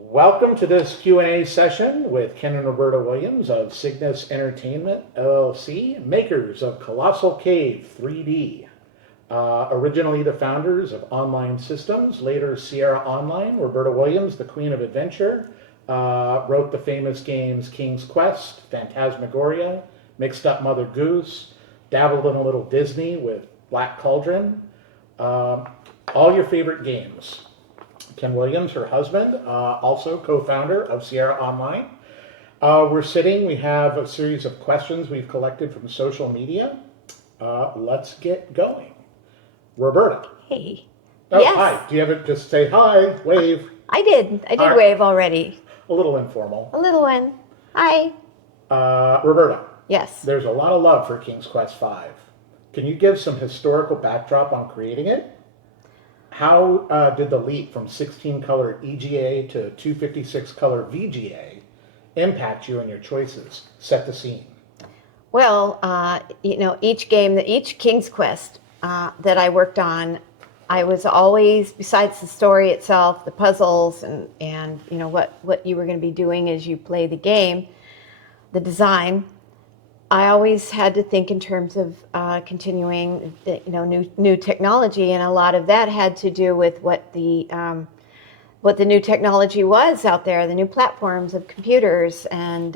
Welcome to this Q&A session with Ken and Roberta Williams of Cygnus Entertainment, LLC, makers of Colossal Cave 3D. Originally the founders of Online Systems, later Sierra Online. Roberta Williams, the Queen of Adventure, wrote the famous games King's Quest, Phantasmagoria, Mixed Up Mother Goose, dabbled in a little Disney with Black Cauldron. All your favorite games. Ken Williams, her husband, also co-founder of Sierra Online. We have a series of questions we've collected from social media. Let's get going. Roberta. Hey. Oh, Yes. Hi. Do you ever just say hi, wave? I did All right. wave already. A little informal. A little one. Hi. Roberta, Yes. there's a lot of love for King's Quest V. Can you give some historical backdrop on creating it? How did the leap from 16-color EGA to 256-color VGA impact you and your choices? Set the scene. Well, each King's Quest that I worked on, I was always, besides the story itself, the puzzles and what you were going to be doing as you play the game, the design, I always had to think in terms of continuing, new technology, and a lot of that had to do with what the new technology was out there, the new platforms of computers, and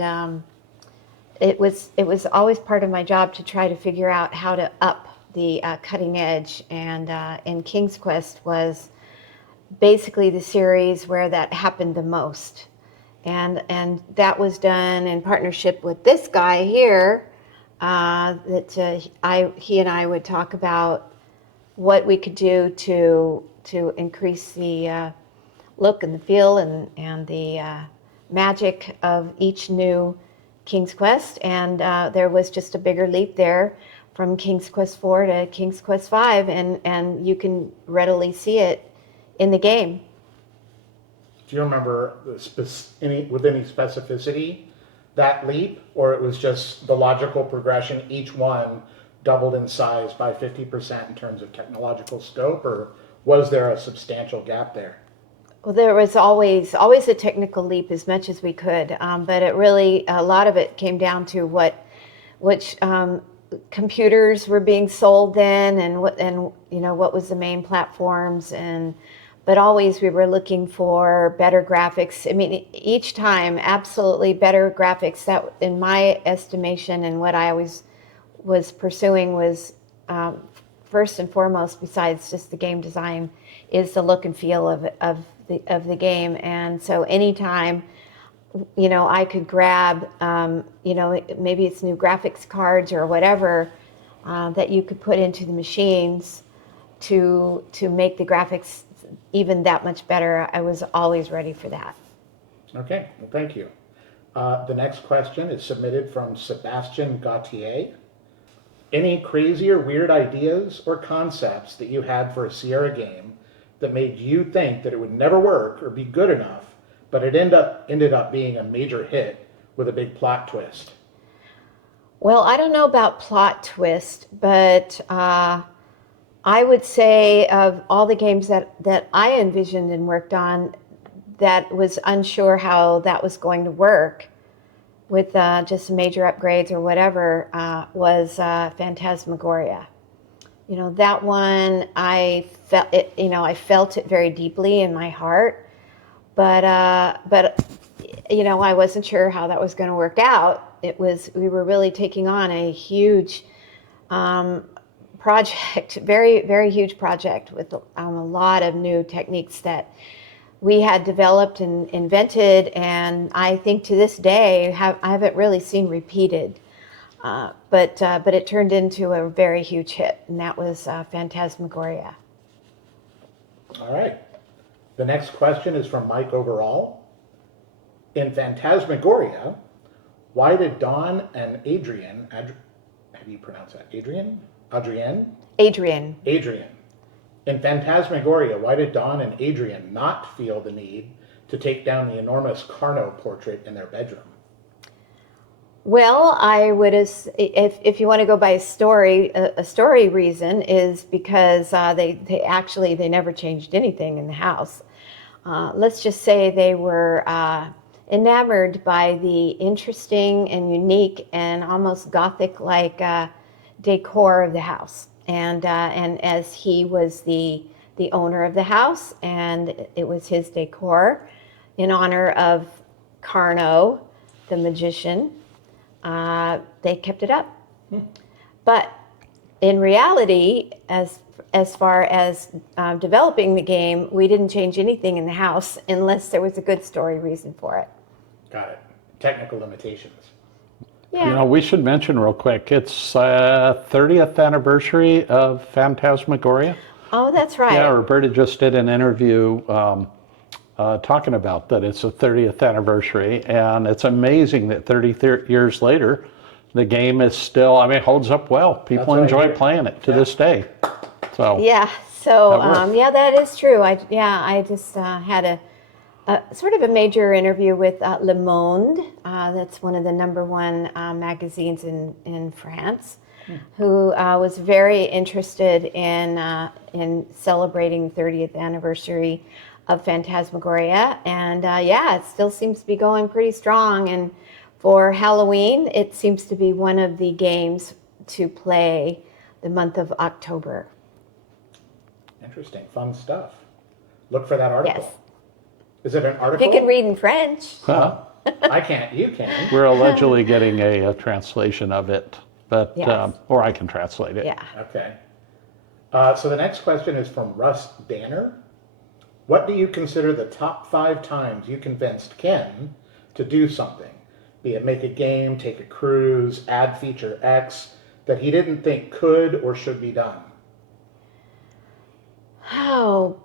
it was always part of my job to try to figure out how to up the cutting edge, and in King's Quest was basically the series where that happened the most. And that was done in partnership with this guy here. He and I would talk about what we could do to increase the look and the feel and the magic of each new King's Quest. And there was just a bigger leap there from King's Quest 4 to King's Quest 5, and you can readily see it in the game. Do you remember with any specificity that leap, or it was just the logical progression, each one doubled in size by 50% in terms of technological scope, or was there a substantial gap there? Well, there was always a technical leap as much as we could, but it really, a lot of it came down to which computers were being sold then, and what was the main platforms, but always we were looking for better graphics. I mean, each time, absolutely better graphics. That, in my estimation, and what I always was pursuing was, first and foremost, besides just the game design, is the look and feel of the game. And so anytime, I could grab, maybe it's new graphics cards or whatever that you could put into the machines to make the graphics even that much better. I was always ready for that. Okay, well, thank you. The next question is submitted from Sebastian Gautier. Any crazy or weird ideas or concepts that you had for a Sierra game that made you think that it would never work or be good enough, but it ended up being a major hit with a big plot twist? Well, I don't know about plot twist, but I would say of all the games that I envisioned and worked on, that was unsure how that was going to work with just major upgrades or whatever, was Phantasmagoria. That one, I felt it very deeply in my heart, but I wasn't sure how that was going to work out. We were really taking on a huge project, very, very huge project with a lot of new techniques that we had developed and invented, and I think to this day I haven't really seen repeated. But it turned into a very huge hit, and that was Phantasmagoria. All right. The next question is from Mike Overall. In Phantasmagoria, why did Dawn and Adrian, how do you pronounce that? Adrian. In Phantasmagoria, why did Dawn and Adrian not feel the need to take down the enormous Carno portrait in their bedroom? Well, I would, if you want to go by a story reason is because they never changed anything in the house. let's just say they were enamored by the interesting and unique and almost Gothic-like decor of the house. And as he was the owner of the house, and it was his decor in honor of Carno, the magician, they kept it up. But in reality, as far as developing the game, we didn't change anything in the house unless there was a good story reason for it. Got it. Technical limitations. Yeah. You know, we should mention real quick, it's 30th anniversary of Phantasmagoria. Oh, that's right. Yeah, Roberta just did an interview talking about that. It's a 30th anniversary, and it's amazing that 30 years later, the game is still, I mean, holds up well. People enjoy playing it to this day. So Yeah. So That works. yeah, that is true. I just had a sort of a major interview with Le Monde. That's one of the #1 magazines in France, who was very interested in celebrating 30th anniversary of Phantasmagoria, and yeah, it still seems to be going pretty strong. And for Halloween, it seems to be one of the games to play the month of October. Interesting. Fun stuff. Look for that article. Yes. Is it an If article? you can read in French. I can't. You can. we're allegedly getting a translation of it, but Yes. or I can translate it. Yeah. Okay. So the next question is from Russ Danner. What do you consider the top 5 times you convinced Ken to do something? Be it make a game, take a cruise, add feature X, that he didn't think could or should be done? Oh,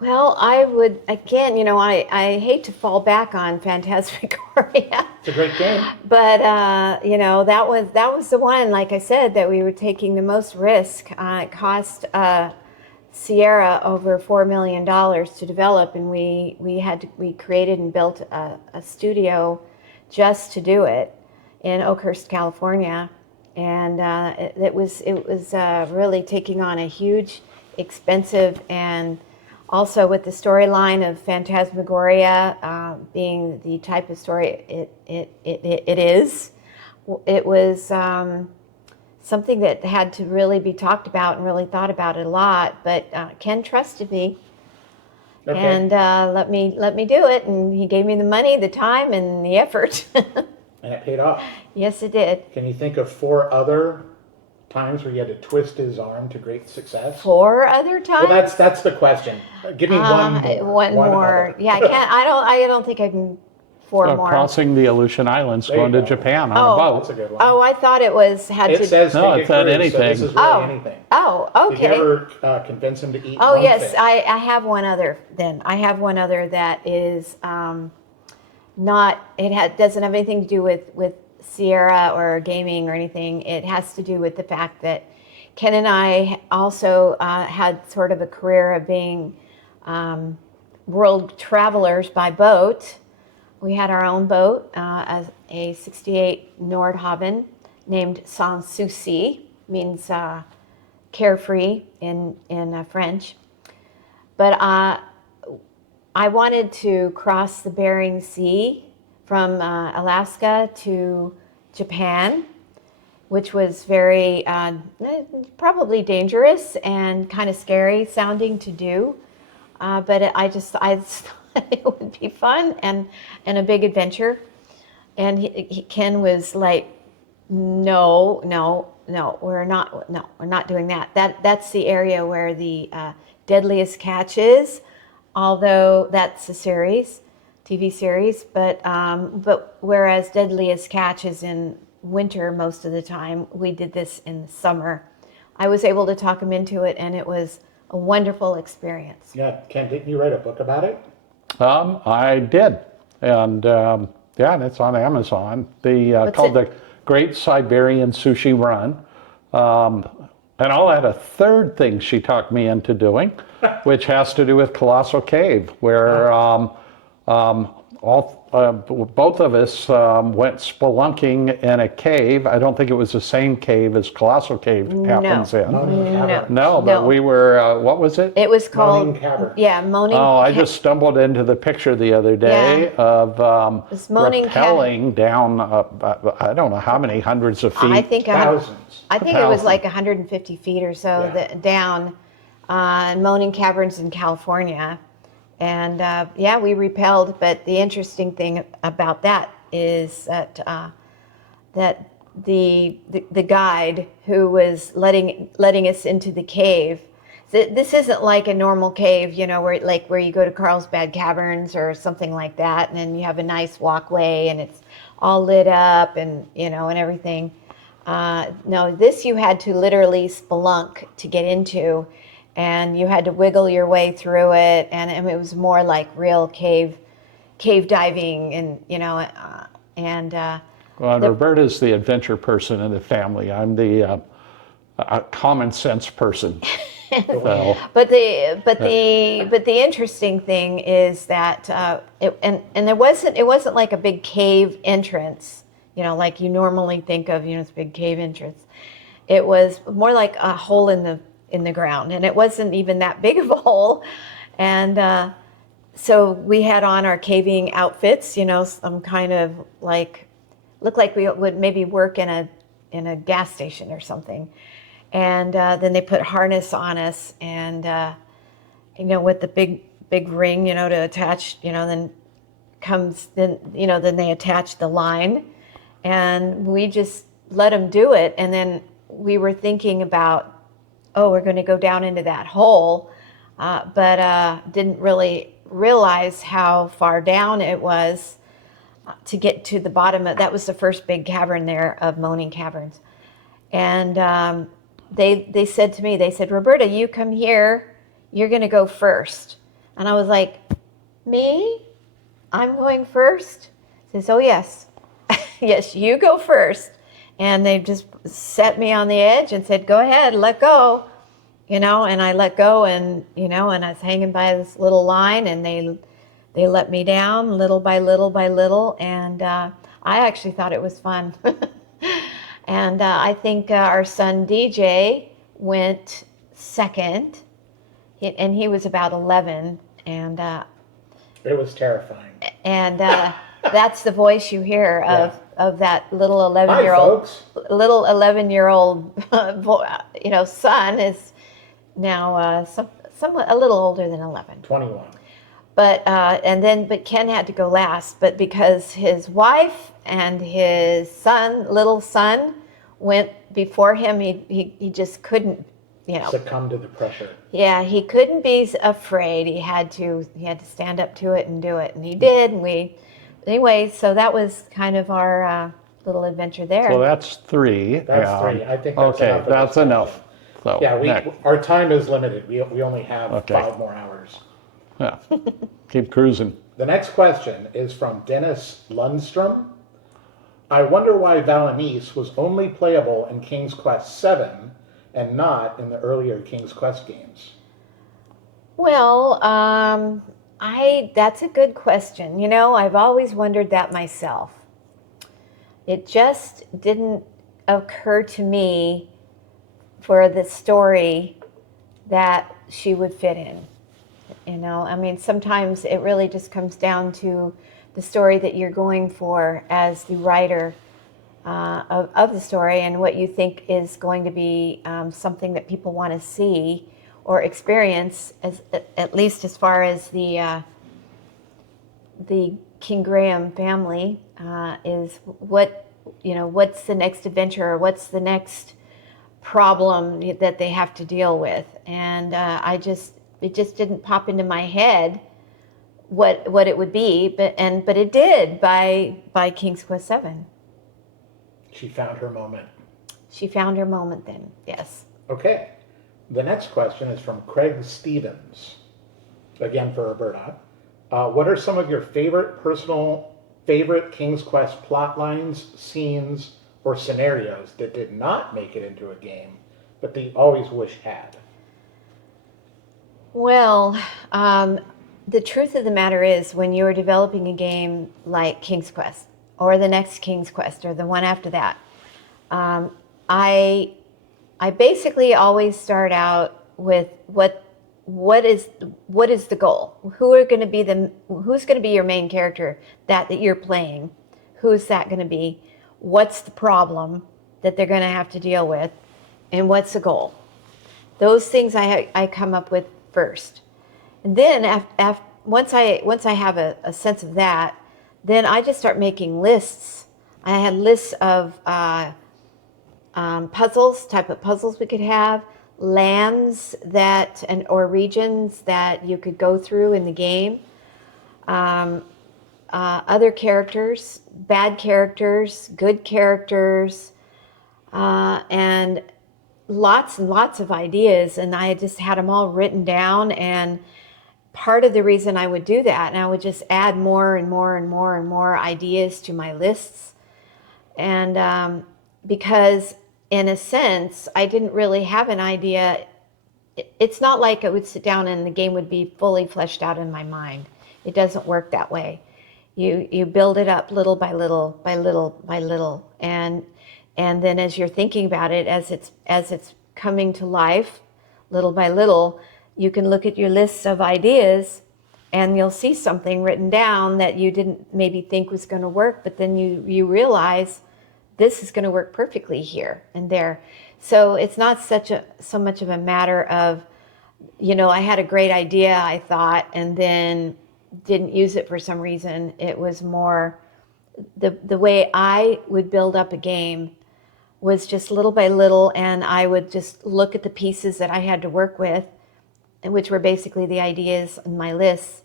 well, I would, again, I hate to fall back on Phantasmagoria, It's a great game. but, that was the one, like I said, that we were taking the most risk. It cost Sierra over $4 million to develop, and we created and built a studio just to do it in Oakhurst, California. And it was really taking on a huge, expensive, and also with the storyline of Phantasmagoria being the type of story it is, it was something that had to really be talked about and really thought about it a lot. But Ken trusted me Okay. and let me do it, and he gave me the money, the time, and the effort. And it paid off. Yes, it did. Can you think of 4 other times where you had to twist his arm to great success? 4 other times. Well, that's the question. Give me one more. One more. other. Yeah, I can't. I don't think I can. 4 more. Crossing the Aleutian Islands, There you going to go. Japan on Oh. a boat. That's a good one. Oh, I thought it was had It to. says No, take it a said cruise, anything. So this is really Oh. anything. Oh, Did you okay. ever convince him to eat Oh, yes, monkfish? I have one other. Then I have one other that is not. Doesn't have anything to do with Sierra or gaming or anything. It has to do with the fact that Ken and I also had sort of a career of being world travelers by boat. We had our own boat, as a '68 Nordhaven named Sans Souci, means carefree in French. But I wanted to cross the Bering Sea from Alaska to Japan, which was very probably dangerous and kind of scary sounding to do. But I just thought it would be fun and a big adventure. And Ken was like, no, we're not doing that. That's the area where the Deadliest Catch is, although that's a series, TV series. But whereas Deadliest Catch is in winter most of the time, we did this in the summer. I was able to talk him into it, and it was a wonderful experience. Yeah, Ken, didn't you write a book about it? I did, and and it's on Amazon. Called The Great Siberian Sushi Run. And I'll add a third thing she talked me into doing, which has to do with Colossal Cave, where both of us went spelunking in a cave. I don't think it was the same cave as Colossal Cave happens in. Moaning Cavern. No, but we were, what was it? It was called Moaning Cavern. Yeah, Moaning. Oh, I just stumbled into the picture the other day of It's Moaning rappelling down, I don't know how many hundreds of feet. I think Thousands. I think it was 1,000. like 150 feet or so down in Moaning Caverns in California. And yeah, we repelled. But the interesting thing about that is that that the guide who was letting us into the cave. This isn't like a normal cave, you know, where you go to Carlsbad Caverns or something like that, and then you have a nice walkway and it's all lit up and and everything. No, this you had to literally spelunk to get into, and you had to wiggle your way through it, and it was more like real cave diving, and Well, Roberta's the adventure person in the family. I'm the common sense person. So, But the interesting thing is that it wasn't like a big cave entrance, like you normally think of, it's a big cave entrance. It was more like a hole in the ground, and it wasn't even that big of a hole. And so we had on our caving outfits, some kind of like looked like we would maybe work in a gas station or something. And then they put harness on us, and with the big ring, to attach, then they attach the line, and we just let them do it. And then we were thinking about, we're going to go down into that hole, but didn't really realize how far down it was to get to the bottom of. That was the first big cavern there of Moaning Caverns, and they said to me, Roberta, you come here, you're going to go first. And I was like, me? I'm going first? He says, oh, yes. Yes, you go first. And they just set me on the edge and said, go ahead, let go. And I let go, and and I was hanging by this little line, and they let me down little by little by little. And I actually thought it was fun. And I think our son DJ went second, and he was about 11. And It was terrifying. And that's the voice you hear of that little 11-year-old. Hi, folks. Little 11-year-old, son is now somewhat a little older than 11. 21. But Ken had to go last, but because his wife and his little son went before him, he just couldn't, Succumb to the pressure. Yeah, he couldn't be afraid. He had to stand up to it and do it, and he did. And anyway, so that was kind of our little adventure there. so that's three. That's three. I think that's okay, enough. that's enough. So, Yeah, next. our time is limited. We only have Okay. 5 more hours. Yeah. Keep cruising. The next question is from Dennis Lundstrom. I wonder why Valenice was only playable in King's Quest VII and not in the earlier King's Quest games. Well, that's a good question. I've always wondered that myself. It just didn't occur to me for the story that she would fit in. Sometimes it really just comes down to the story that you're going for as the writer of the story, and what you think is going to be something that people want to see or experience, at least as far as the King Graham family is what's the next adventure, or what's the next problem that they have to deal with. And it just didn't pop into my head what it would be, but it did by King's Quest VII. She found her moment. She found her moment then, yes. Okay. The next question is from Craig Stevens. Again for Roberta. What are some of your favorite King's Quest plot lines, scenes, or scenarios that did not make it into a game, but that you always wish had? Well, the truth of the matter is, when you're developing a game like King's Quest, or the next King's Quest, or the one after that, I basically always start out with what is the goal? Who's going to be your main character that you're playing? Who's that going to be? What's the problem that they're going to have to deal with? And what's the goal? Those things I come up with first. And then once I have a sense of that, then I just start making lists. I had lists of type of puzzles we could have, lands or regions that you could go through in the game, other characters, bad characters, good characters, and lots and lots of ideas. And I just had them all written down. And part of the reason I would do that, and I would just add more and more and more and more ideas to my lists. And because in a sense, I didn't really have an idea. It's not like I would sit down and the game would be fully fleshed out in my mind. It doesn't work that way. You build it up little by little by little by little, and then as you're thinking about it, as it's coming to life, little by little, you can look at your lists of ideas, and you'll see something written down that you didn't maybe think was going to work, but then you realize this is going to work perfectly here and there. So it's not so much of a matter of, I had a great idea, I thought, and then didn't use it for some reason. It was more the way I would build up a game was just little by little, and I would just look at the pieces that I had to work with, and which were basically the ideas in my lists,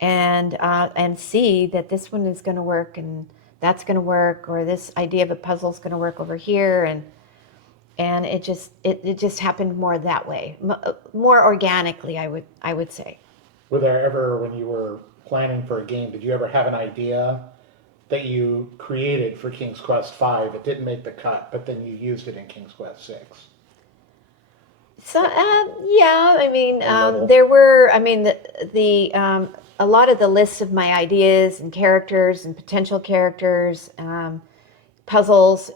and see that this one is going to work, and that's going to work, or this idea of a puzzle is going to work over here, and it just happened more that way, more organically, I would say. Were there ever, when you were planning for a game, did you ever have an idea that you created for King's Quest V? It didn't make the cut, but then you used it in King's Quest VI. So yeah, I mean, little. there were, I mean, a lot of the lists of my ideas and characters and potential characters, puzzles,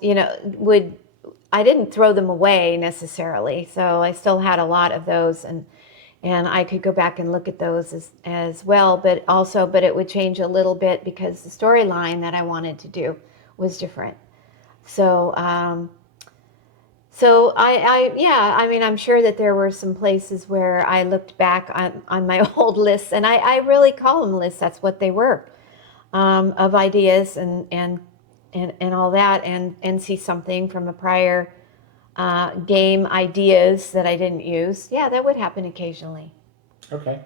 I didn't throw them away necessarily. So I still had a lot of those, and I could go back and look at those as well, but it would change a little bit because the storyline that I wanted to do was different. So, I mean, I'm sure that there were some places where I looked back on my old lists, and I really call them lists. That's what they were, of ideas and all that, and see something from a prior game ideas that I didn't use. Yeah, that would happen occasionally. Okay.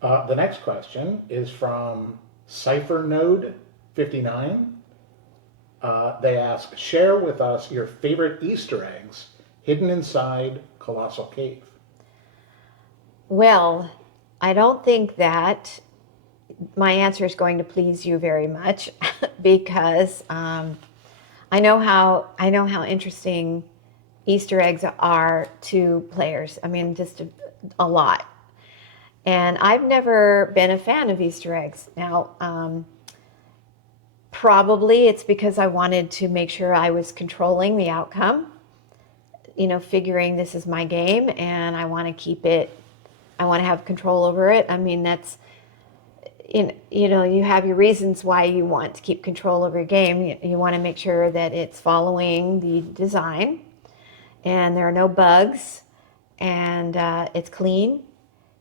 The next question is from CypherNode59. They ask, share with us your favorite Easter eggs hidden inside Colossal Cave. Well, I don't think that my answer is going to please you very much because I know how interesting Easter eggs are to players. I mean, just a lot. And I've never been a fan of Easter eggs. Now, probably it's because I wanted to make sure I was controlling the outcome, figuring this is my game and I want to keep it, I want to have control over it. I mean, that's, you have your reasons why you want to keep control over your game. You want to make sure that it's following the design and there are no bugs and it's clean.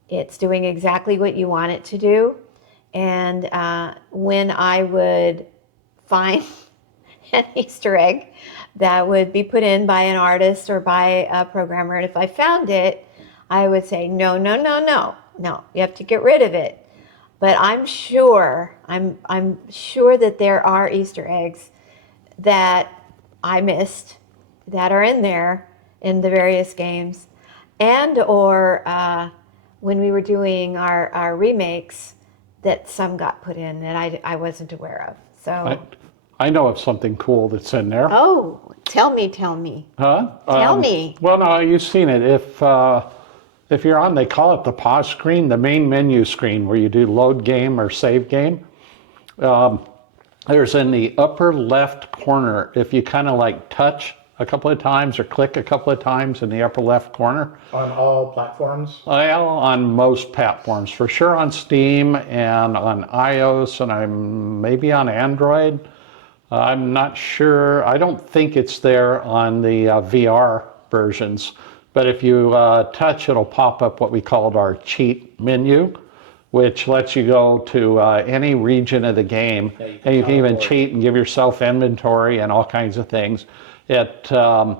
It's doing exactly what you want it to do. And when I would find an Easter egg that would be put in by an artist or by a programmer, and if I found it, I would say, no, you have to get rid of it. But I'm sure that there are Easter eggs that I missed that are in there in the various games, or when we were doing our remakes, that some got put in that I wasn't aware of. So I know of something cool that's in there. oh, tell me. Huh? Tell me. Well, no, you've seen it. if you're on, they call it the pause screen, the main menu screen where you do load game or save game. There's in the upper left corner, if you kind of like touch a couple of times or click a couple of times in the upper left corner. On all platforms? Well, on most platforms, for sure on Steam and on iOS, and I'm maybe on Android. I'm not sure. I don't think it's there on the VR versions, but if you touch, it'll pop up what we called our cheat menu, which lets you go to any region of the game, and you can even cheat and give yourself inventory and all kinds of things. Oh,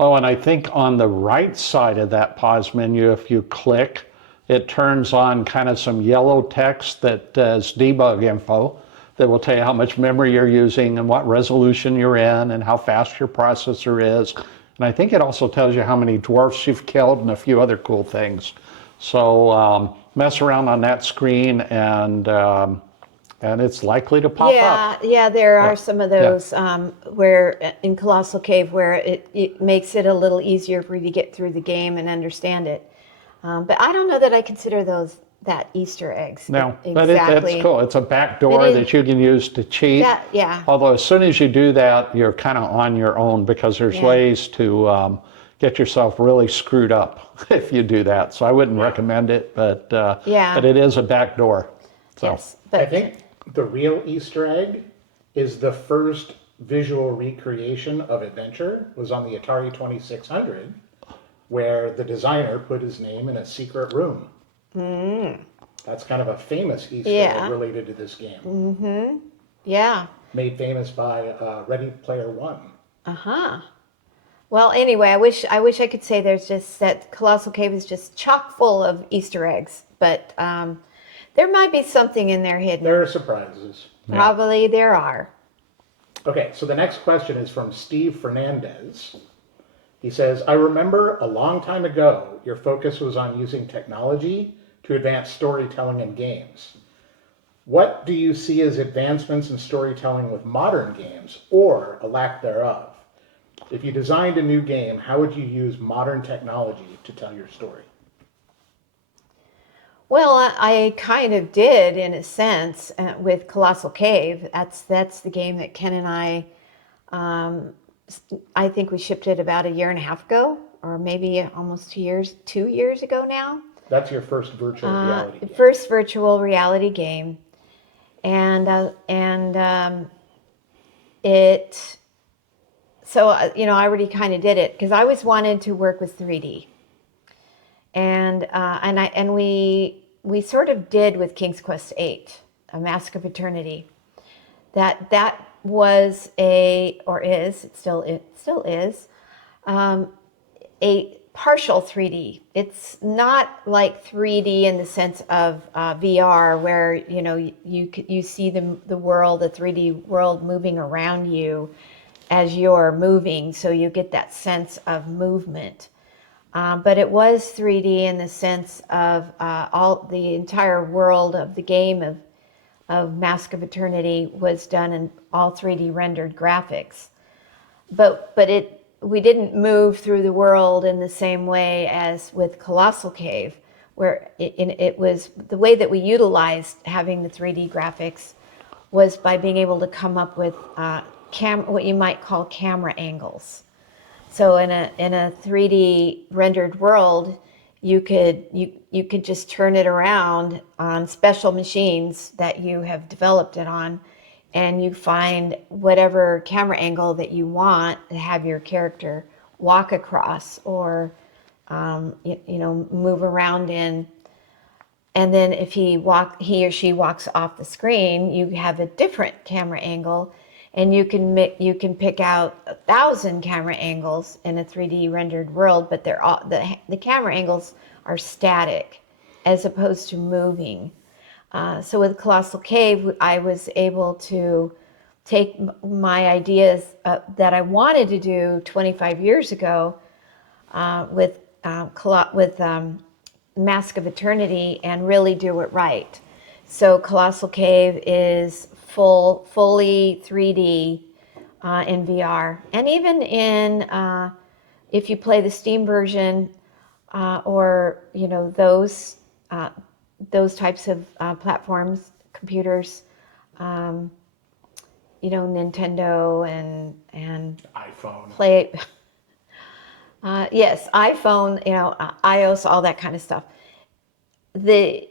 and I think on the right side of that pause menu, if you click, it turns on kind of some yellow text that is debug info that will tell you how much memory you're using and what resolution you're in and how fast your processor is. And I think it also tells you how many dwarfs you've killed and a few other cool things. So mess around on that screen and it's likely to pop up. Yeah, there are some of those where in Colossal Cave where it makes it a little easier for you to get through the game and understand it. But I don't know that I consider those that Easter eggs. No, exactly. but it's cool. It's a back door that you can use to cheat. Yeah. Although as soon as you do that, you're kind of on your own because there's ways to get yourself really screwed up if you do that. So I wouldn't recommend it, but it is a back door. So. Yes, but I think the real Easter egg is the first visual recreation of adventure was on the Atari 2600, where the designer put his name in a secret room. That's kind of a famous Easter egg related to this game. Yeah. Made famous by Ready Player One. Well, anyway, I wish I could say there's just that Colossal Cave is just chock full of Easter eggs, but there might be something in there hidden. There are surprises. Probably there are. Okay, so the next question is from Steve Fernandez. He says, I remember a long time ago, your focus was on using technology to advance storytelling in games. What do you see as advancements in storytelling with modern games, or a lack thereof? If you designed a new game, how would you use modern technology to tell your story? Well, I kind of did in a sense with Colossal Cave. That's the game that Ken and I think we shipped it about a year and a half ago, or maybe almost 2 years ago now. That's your first virtual reality game. First virtual reality game, and it. So you know, I already kind of did it because I always wanted to work with 3D, and we sort of did with King's Quest VIII, A Mask of Eternity. That was it still is a partial 3D. It's not like 3D in the sense of VR, where you know you see the world, the 3D world moving around you as you're moving, so you get that sense of movement. But it was 3D in the sense of all the entire world of the game of Mask of Eternity was done in all 3D rendered graphics. But we didn't move through the world in the same way as with Colossal Cave, where it was the way that we utilized having the 3D graphics was by being able to come up with what you might call camera angles. So in a 3D rendered world, you could just turn it around on special machines that you have developed it on, and you find whatever camera angle that you want to have your character walk across or move around in. And then if he or she walks off the screen, you have a different camera angle, and you can pick out 1,000 camera angles in a 3D rendered world, but they're all the camera angles are static as opposed to moving. So with Colossal Cave, I was able to take my ideas that I wanted to do 25 years ago with Mask of Eternity and really do it right. So Colossal Cave is fully 3D in VR, and even in if you play the Steam version, or those types of platforms, computers, Nintendo and iPhone. play. Yes, iPhone, iOS, all that kind of stuff. The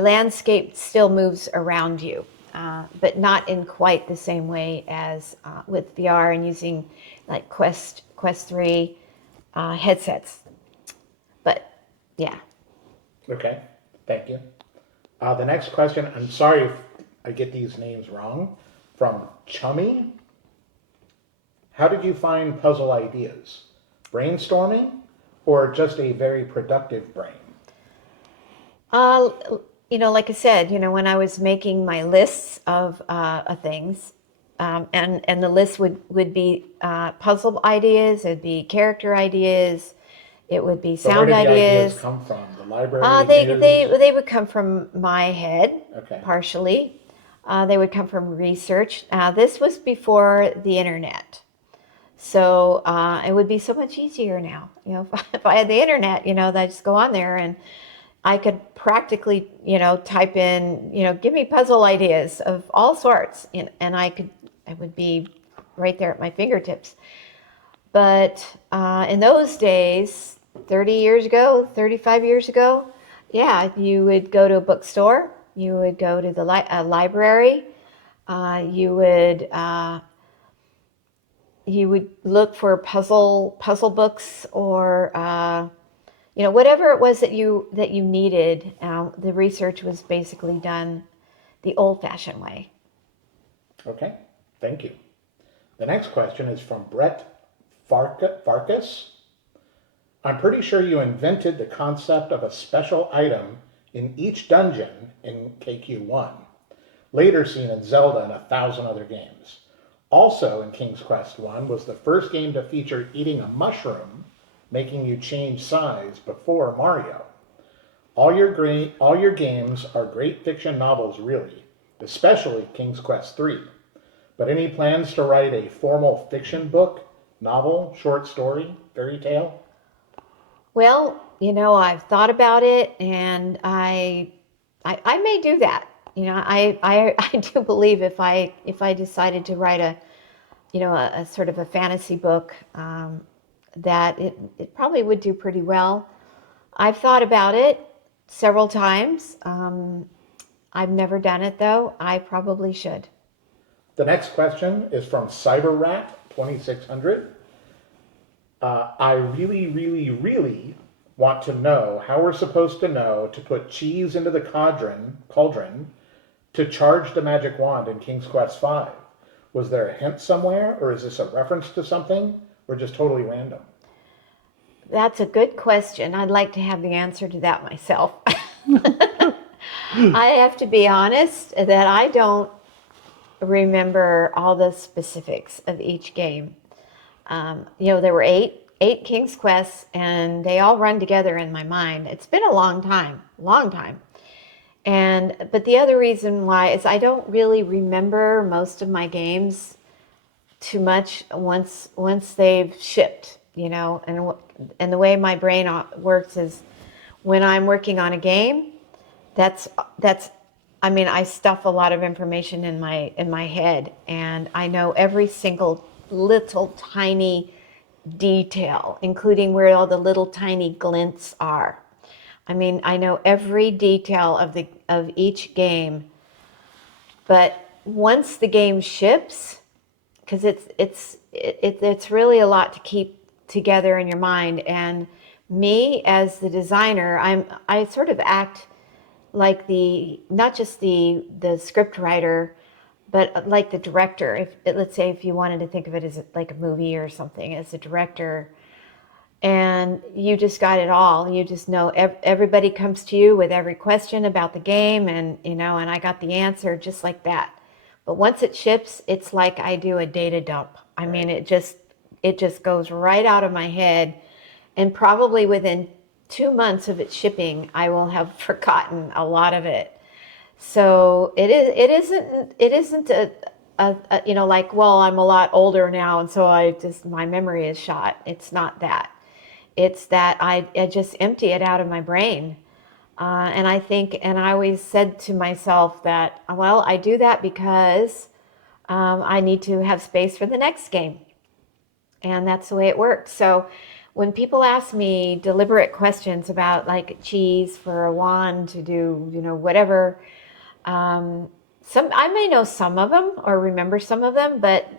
landscape still moves around you, but not in quite the same way as with VR and using like Quest 3 headsets. But yeah. Okay, thank you. The next question, I'm sorry if I get these names wrong, from Chummy. How did you find puzzle ideas? Brainstorming or just a very productive brain? Like I said, when I was making my lists of things, and the list would be puzzle ideas, it'd be character ideas, it would be So sound where did the ideas. ideas come from? The library, They would come from my head, Okay. partially. They would come from research. This was before the internet. So it would be so much easier now. If I had the internet, that I just go on there and I could practically, type in, give me puzzle ideas of all sorts, and it would be right there at my fingertips. But in those days, 30 years ago, 35 years ago, yeah, you would go to a bookstore, you would go to the library, you would look for puzzle books or whatever it was that you needed. The research was basically done the old-fashioned way. Okay, thank you. The next question is from Brett Farkas. I'm pretty sure you invented the concept of a special item in each dungeon in KQ1, later seen in Zelda and 1,000 other games. Also in King's Quest I was the first game to feature eating a mushroom, making you change size before Mario. All your games are great fiction novels, really, especially King's Quest III. But any plans to write a formal fiction book, novel, short story, fairy tale? Well, I've thought about it, and I may do that. I do believe if I decided to write a sort of a fantasy book, that it probably would do pretty well. I've thought about it several times. I've never done it though. I probably should. The next question is from CyberRat 2600. I really, really, really want to know how we're supposed to know to put cheese into the cauldron to charge the magic wand in King's Quest V. Was there a hint somewhere, or is this a reference to something, or just totally random? That's a good question. I'd like to have the answer to that myself. I have to be honest that I don't remember all the specifics of each game. There were eight King's Quests, and they all run together in my mind. It's been a long time. But the other reason why is I don't really remember most of my games too much once they've shipped, and the way my brain works is when I'm working on a game, I stuff a lot of information in my head, and I know every single little tiny detail, including where all the little tiny glints are. I know every detail of each game, but once the game ships, because it's really a lot to keep together in your mind, and me as the designer, I sort of act like not just the script writer, but like the director. Let's say if you wanted to think of it as like a movie or something, as a director, and you just got it all. You just know everybody comes to you with every question about the game, and and I got the answer just like that. But once it ships, it's like I do a data dump. It just goes right out of my head, and probably within 2 months of it shipping, I will have forgotten a lot of it. So it isn't like, well, I'm a lot older now, and so my memory is shot. It's not that. it's that I just empty it out of my brain. And I always said to myself that, well, I do that because I need to have space for the next game. And that's the way it works. So when people ask me deliberate questions about like cheese for a wand to do, whatever, I may know some of them or remember some of them, but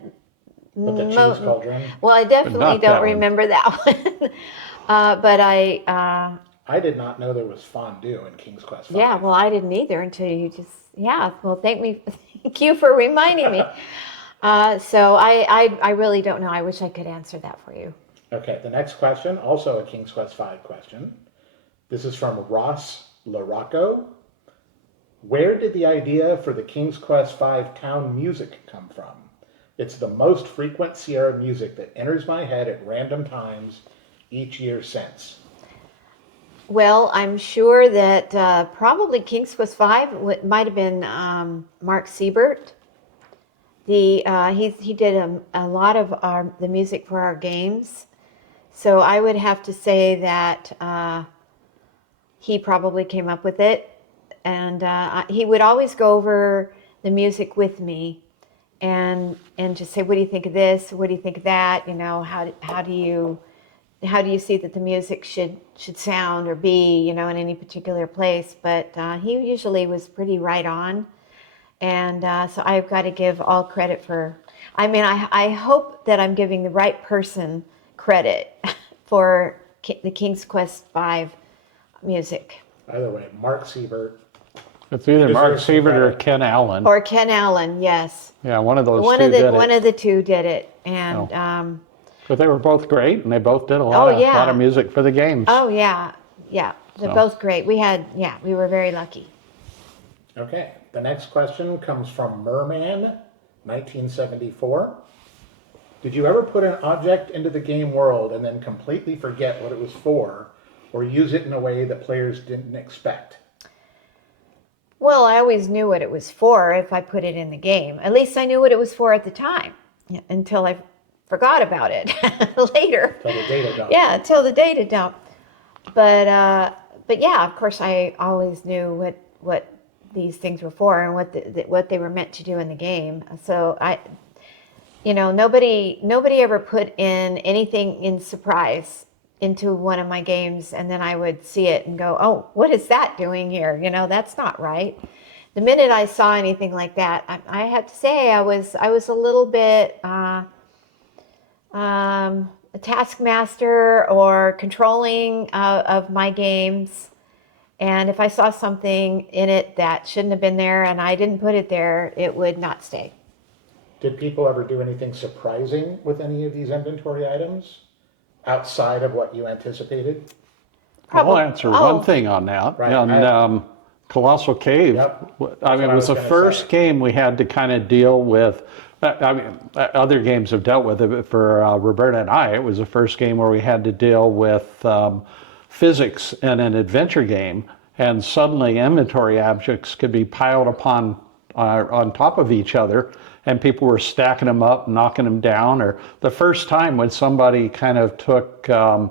the cheese cauldron. well, I definitely not don't that one. remember that one. But I did not know there was fondue in King's Quest V. yeah, well, I didn't either until you just, yeah. Well, thank you for reminding me. So I really don't know. I wish I could answer that for you. Okay, the next question, also a King's Quest V question. This is from Ross Larocco. Where did the idea for the King's Quest V town music come from? It's the most frequent Sierra music that enters my head at random times each year since. Well, I'm sure that probably King's Quest V might have been Mark Siebert. He did a lot of the music for our games. So I would have to say that he probably came up with it. And he would always go over the music with me and just say, what do you think of this? What do you think of that? How do you see that the music should sound or be, in any particular place? But he usually was pretty right on. And so I've got to give all credit I hope that I'm giving the right person credit for the King's Quest V music. By the way, Mark Siebert. It's either Mark deserves some Siebert or credit. Ken Allen. Or Ken Allen, yes. Yeah, one of those One two of the did one it. of the two did it. And But they were both great, and they both did a lot of music for the games. oh yeah. They're So. both great. We were very lucky. Okay, the next question comes from Merman, 1974. Did you ever put an object into the game world and then completely forget what it was for, or use it in a way that players didn't expect? Well, I always knew what it was for if I put it in the game. At least I knew what it was for at the time, until I forgot about it later. Until the data dump. Yeah, until the data dump. But yeah, of course, I always knew what these things were for and what they were meant to do in the game. So nobody ever put in anything in surprise into one of my games, and then I would see it and go, oh, what is that doing here? That's not right. The minute I saw anything like that, I had to say I was a little bit a taskmaster or controlling of my games. And if I saw something in it that shouldn't have been there and I didn't put it there, it would not stay. Did people ever do anything surprising with any of these inventory items outside of what you anticipated? I'll answer one thing on that. Right. And Colossal Cave, Yep. I mean, it was the first game we had to kind of deal with. Other games have dealt with it, but for Roberta and I, it was the first game where we had to deal with physics in an adventure game, and suddenly inventory objects could be piled upon on top of each other, and people were stacking them up, knocking them down. Or the first time when somebody kind of took a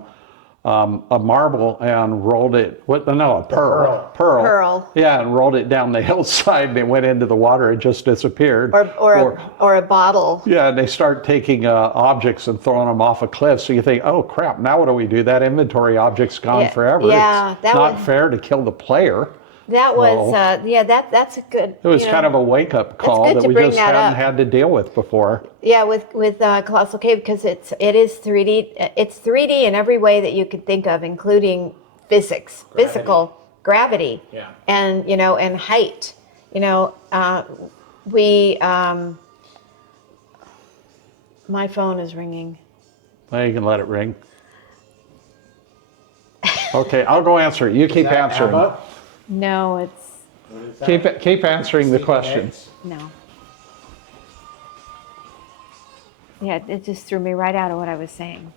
marble and rolled it, a pearl. Pearl. Yeah, and rolled it down the hillside and it went into the water and just disappeared. Or a bottle. Yeah, and they start taking objects and throwing them off a cliff. So you think, oh crap, now what do we do? That inventory object's gone forever. Yeah, it's not fair to kill the player. That was, that's a good. It was kind of a wake-up call good that to we bring just that hadn't up. had to deal with before. Yeah, with Colossal Cave, because it is 3D. It's 3D in every way that you could think of, including physics, physical gravity, Yeah. and and height. My phone is ringing. Well, you can let it ring. Okay, I'll go answer it. You keep answering. ABBA? No, it's What is that? Keep answering the Sleeping question. eggs? no. Yeah, it just threw me right out of what I was saying.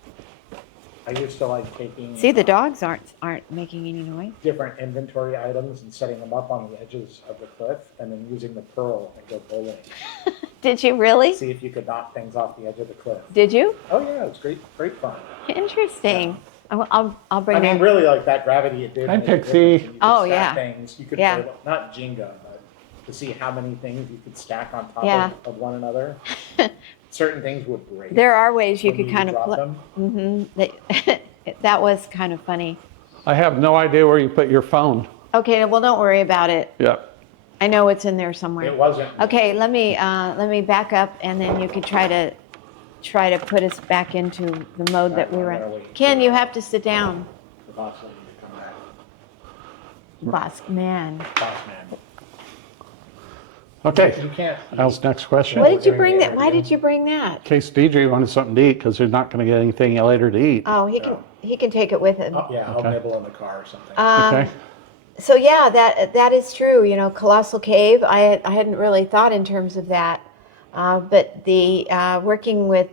I used to like taking See, the dogs aren't making any noise. different inventory items and setting them up on the edges of the cliff, and then using the pearl and go bowling. Did you really? See if you could knock things off the edge of the cliff. Did you? Oh yeah, it's great fun. Interesting. I'll bring I mean, that. really, like that gravity, it did Hi, make a Pixie. difference. And you could Oh, stack yeah. things. You could Yeah. play, not Jenga, but to see how many things you could stack on top Yeah. of one another. Certain things would break. There are ways you when could kind of drop play. them. That was kind of funny. I have no idea where you put your phone. Okay, well, don't worry about it. Yeah. I know it's in there somewhere. It wasn't. Okay, let me back up, and then you could try to put us back into the mode that we were in. Ken, you have to sit down. The boss wanted to come back. Boss man. Boss man. Okay. You can't. How's next question? What did you bring that? Why did you bring that? In case DJ wanted something to eat, because they're not going to get anything later to eat. Oh, he can take it with him. Oh, yeah, I'll Okay. nibble in the car or something. Okay. So yeah, that is true. You know, Colossal Cave. I hadn't really thought in terms of that, but the working with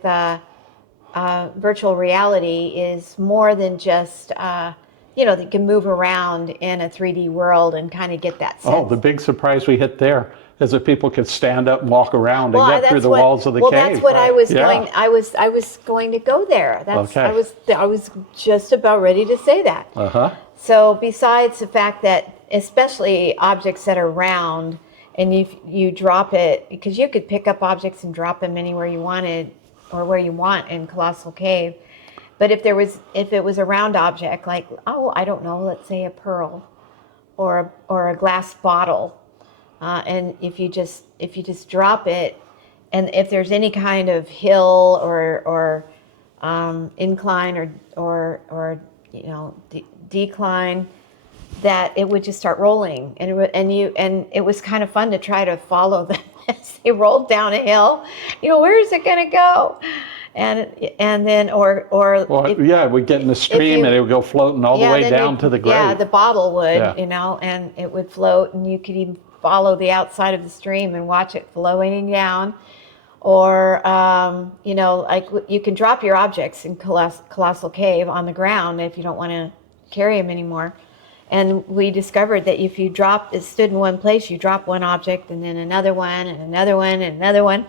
virtual reality is more than just you know, you can move around in a 3D world and kind of get that sense. Oh, the big surprise we hit there is that people could stand up and walk around and get through that's the walls of the well, cave. that's what I was Yeah. going. I was going to go there. That's Okay. I was just about ready to say that. Uh-huh. So besides the fact that, especially objects that are round, and you drop it, because you could pick up objects and drop them anywhere you wanted or where you want in Colossal Cave. But if it was a round object, like, oh, I don't know, let's say a pearl or a glass bottle, and if you just drop it, and if there's any kind of hill or incline or you know, decline, that it would just start rolling, and it was kind of fun to try to follow them as they rolled down a hill. You know, where is it going to go? And then Well, yeah, we'd get in the stream and it would go floating all the way then down to the grave. Yeah, the bottle would, Yeah. you know, and it would float, and you could even follow the outside of the stream and watch it flowing down. Or, you know, like you can drop your objects in Colossal Cave on the ground if you don't want to carry them anymore. And we discovered that if you stood in one place, you drop one object and then another one and another one and another one,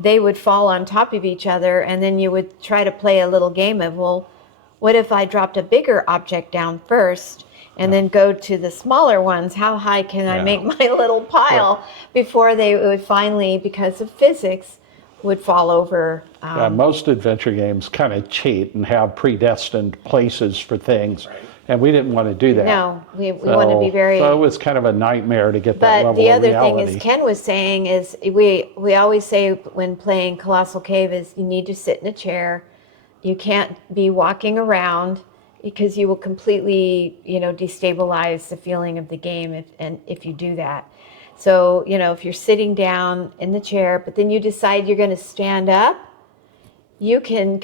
they would fall on top of each other, and then you would try to play a little game of, well, what if I dropped a bigger object down first and then go to the smaller ones? How high can I make my little pile before they would finally, because of physics, would fall over? Most adventure games kind of cheat and have predestined places for things. Right. And we didn't want to do that. No, we want to be very... So it was kind of a nightmare to get that But level the of other reality. thing, as Ken was saying, is we always say when playing Colossal Cave is you need to sit in a chair. You can't be walking around because you will completely, you know, destabilize the feeling of the game if you do that. So, you know, if you're sitting down in the chair, but then you decide you're going to stand up, you can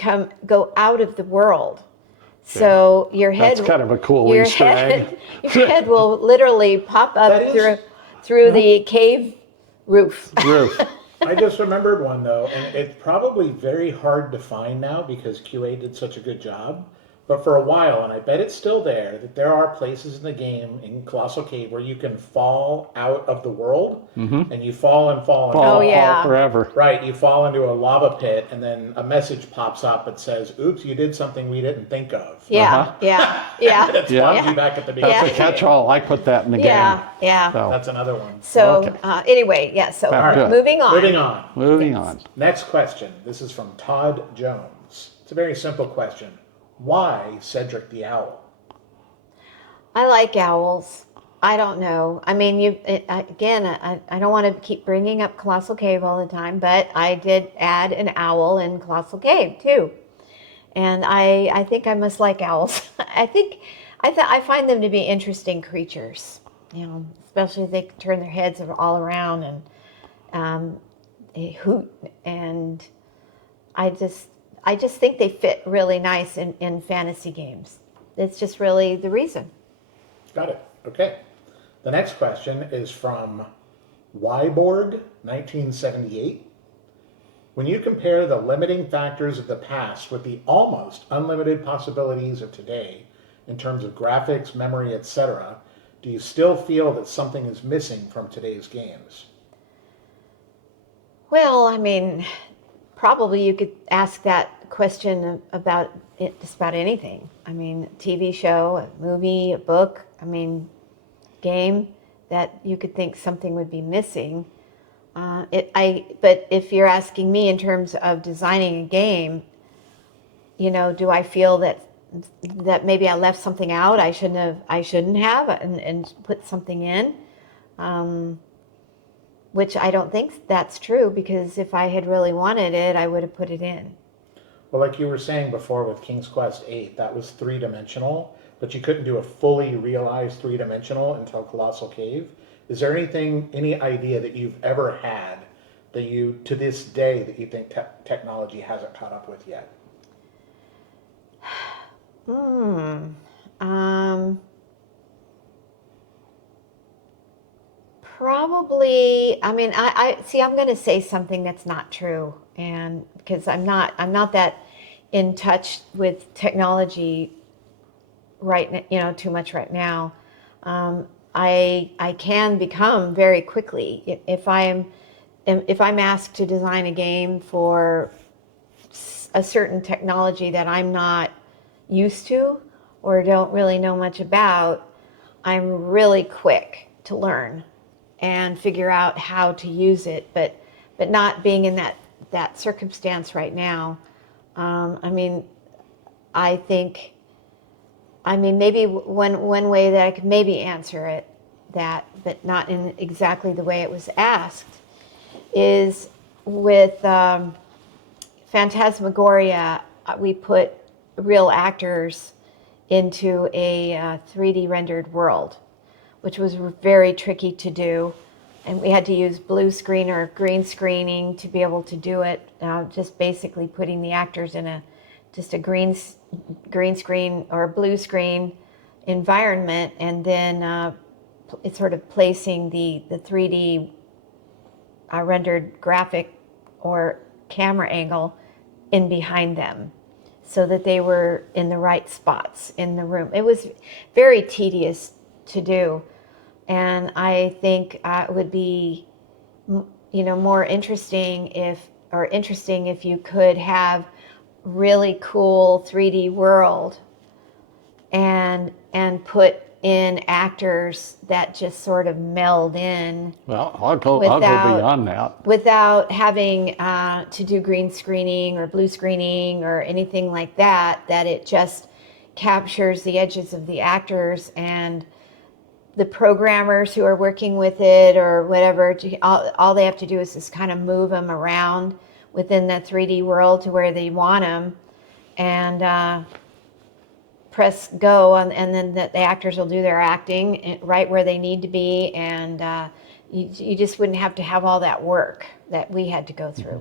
go out of the world. So your head, That's kind of a cool Easter egg. your head will literally pop up That is- through the cave roof. Roof. I just remembered one though, and it's probably very hard to find now because QA did such a good job. But for a while, and I bet it's still there, that there are places in the game in Colossal Cave where you can fall out of the world, and you fall and fall and Fall, fall. Oh, yeah. fall forever. Right, you fall into a lava pit, and then a message pops up that says, "Oops, you did something we didn't think of." Yeah, Uh-huh. yeah. That spawns you back at the beginning. That's a catch-all. I put that in the Yeah, game. yeah. So, That's another one. So Okay. anyway, yeah. So Good. moving on. Moving on. moving on. Next question. This is from Todd Jones. It's a very simple question. Why Cedric the Owl? I like owls. I don't know. I mean, I don't want to keep bringing up Colossal Cave all the time, but I did add an owl in Colossal Cave too, and I think I must like owls. I find them to be interesting creatures. You know, especially if they turn their heads all around and they hoot, and I just think they fit really nice in fantasy games. It's just really the reason. Got it. Okay. The next question is from Wyborg, 1978. When you compare the limiting factors of the past with the almost unlimited possibilities of today in terms of graphics, memory, etc., do you still feel that something is missing from today's games? Well, I mean, probably you could ask that question about it, just about anything. I mean, TV show, a movie, a book, I mean, game, that you could think something would be missing. But if you're asking me in terms of designing a game, do I feel that maybe I left something out I shouldn't have and put something in? Which I don't think that's true, because if I had really wanted it, I would have put it in. Well, like you were saying before with King's Quest 8, that was three-dimensional, but you couldn't do a fully realized three-dimensional until Colossal Cave. Is there any idea that you've ever had that you, to this day, that you think technology hasn't caught up with yet? Probably. I mean, I see. I'm going to say something that's not true, and because I'm not that in touch with technology too much right now. I can become very quickly if I'm asked to design a game for a certain technology that I'm not used to or don't really know much about. I'm really quick to learn and figure out how to use it, but not being in that circumstance right now. I mean, maybe one way that I could maybe answer that, but not in exactly the way it was asked, is with Phantasmagoria. We put real actors into a 3D rendered world, which was very tricky to do. And we had to use blue screen or green screening to be able to do it. Just basically putting the actors in just a green screen or a blue screen environment, and then it's sort of placing the 3D rendered graphic or camera angle in behind them, so that they were in the right spots in the room. It was very tedious to do, and I think it would be, more interesting if you could have really cool 3D world and put in actors that just sort of meld in. Well, I'll go beyond that. Without having to do green screening or blue screening or anything like that, that it just captures the edges of the actors, and the programmers who are working with it or whatever, all they have to do is just kind of move them around within that 3D world to where they want them, and press go, and then the actors will do their acting right where they need to be, and you just wouldn't have to have all that work that we had to go through.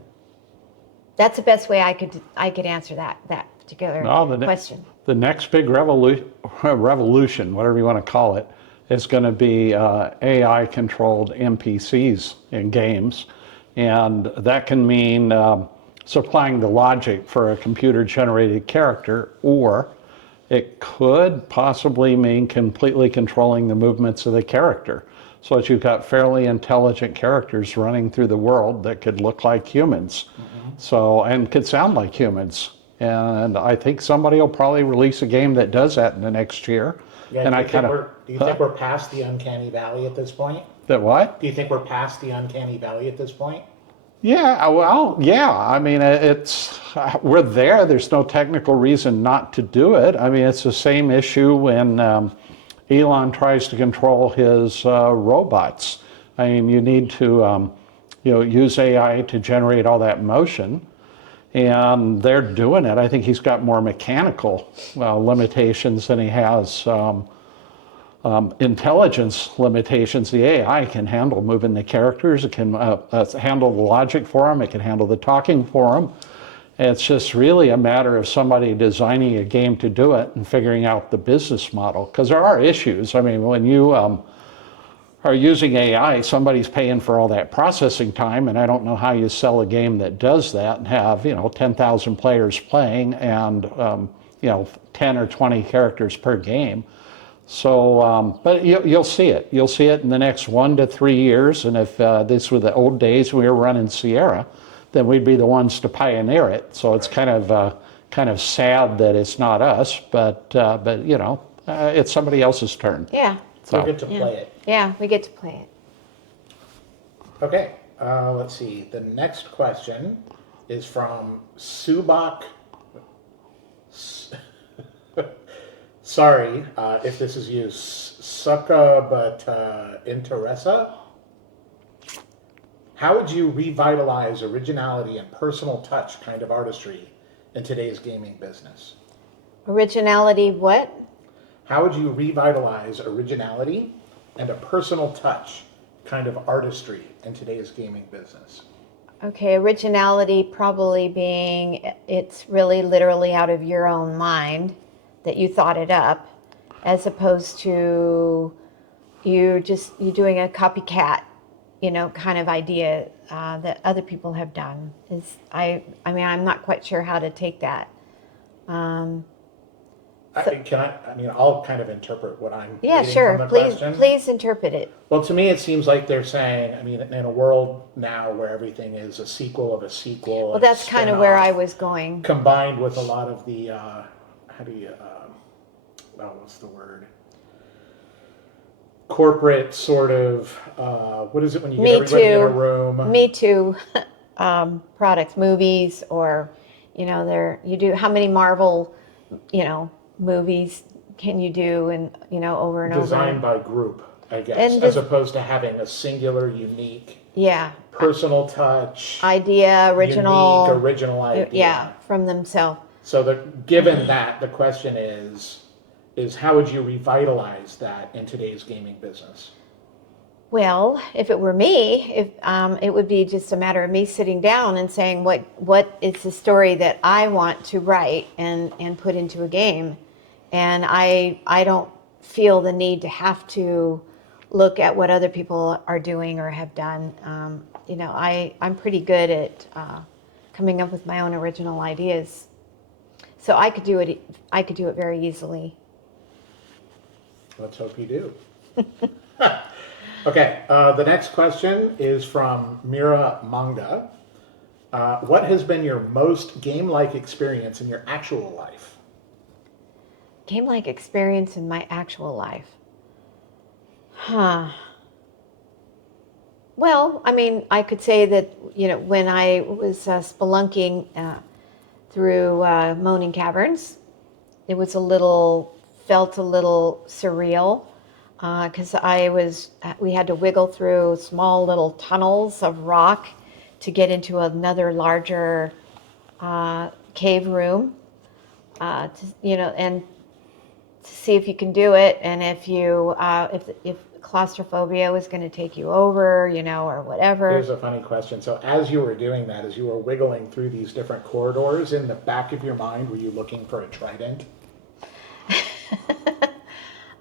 That's the best way I could answer that particular question. The next big revolution, whatever you want to call it, is going to be AI-controlled NPCs in games. And that can mean supplying the logic for a computer-generated character, or it could possibly mean completely controlling the movements of the character, so that you've got fairly intelligent characters running through the world that could look like humans, and could sound like humans. And I think somebody will probably release a game that does that in the next year. Yeah, and do you think we're past the uncanny valley at this point? That what? Do you think we're past the uncanny valley at this point? Yeah, well, yeah. I mean, we're there. There's no technical reason not to do it. I mean, it's the same issue when Elon tries to control his robots. I mean, you need to use AI to generate all that motion, and they're doing it. I think he's got more mechanical limitations than he has intelligence limitations. The AI can handle moving the characters. It can handle the logic for them. It can handle the talking for them. It's just really a matter of somebody designing a game to do it and figuring out the business model. Because there are issues. I mean, when you are using AI, somebody's paying for all that processing time, and I don't know how you sell a game that does that and have 10,000 players playing and 10 or 20 characters per game. So, but you'll see it. You'll see it in the next 1 to 3 years. And if these were the old days we were running Sierra, then we'd be the ones to pioneer it. So it's kind of sad that it's not us, but you know, it's somebody else's turn. Yeah. So So we get to play it. Yeah, we get to play it. Okay, let's see. The next question is from Subak. Sorry if this is you. Sucka, but Interessa. How would you revitalize originality and personal touch kind of artistry in today's gaming business? Originality, what? How would you revitalize originality and a personal touch kind of artistry in today's gaming business? Okay, originality probably being it's really literally out of your own mind that you thought it up, as opposed to you doing a copycat, you know, kind of idea that other people have done. I mean, I'm not quite sure how to take that. I'll kind of interpret what I'm Yeah, reading sure. from the Please, question. please interpret it. Well, to me, it seems like they're saying, I mean, in a world now where everything is a sequel of a sequel. Well, and a that's kind of where I spin-off, was going. combined with a lot of the, what's the word? Corporate sort of, what is it when you get everybody in a room? Me Too products, movies, or, you know, you do, how many Marvel, you know, movies can you do and, you know, over and Designed over? by group, I guess, And as opposed to having a singular, unique, Yeah. personal touch, Idea, original. unique, original idea. Yeah, from themselves. So given that, the question is how would you revitalize that in today's gaming business? Well, if it were me, it would be just a matter of me sitting down and saying what is the story that I want to write and put into a game, and I don't feel the need to have to look at what other people are doing or have done. You know, I'm pretty good at coming up with my own original ideas, so I could do it. I could do it very easily. Let's hope you do. Okay, the next question is from Mira Manga. What has been your most game-like experience in your actual life? Game-like experience in my actual life. Huh. Well, I mean, I could say that, you know, when I was spelunking through Moaning Caverns, it was felt a little surreal. Because we had to wiggle through small little tunnels of rock to get into another larger cave room, you know, and to see if you can do it, and if claustrophobia was going to take you over, you know, or whatever. Here's a funny question. So as you were doing that, as you were wiggling through these different corridors, in the back of your mind, were you looking for a trident?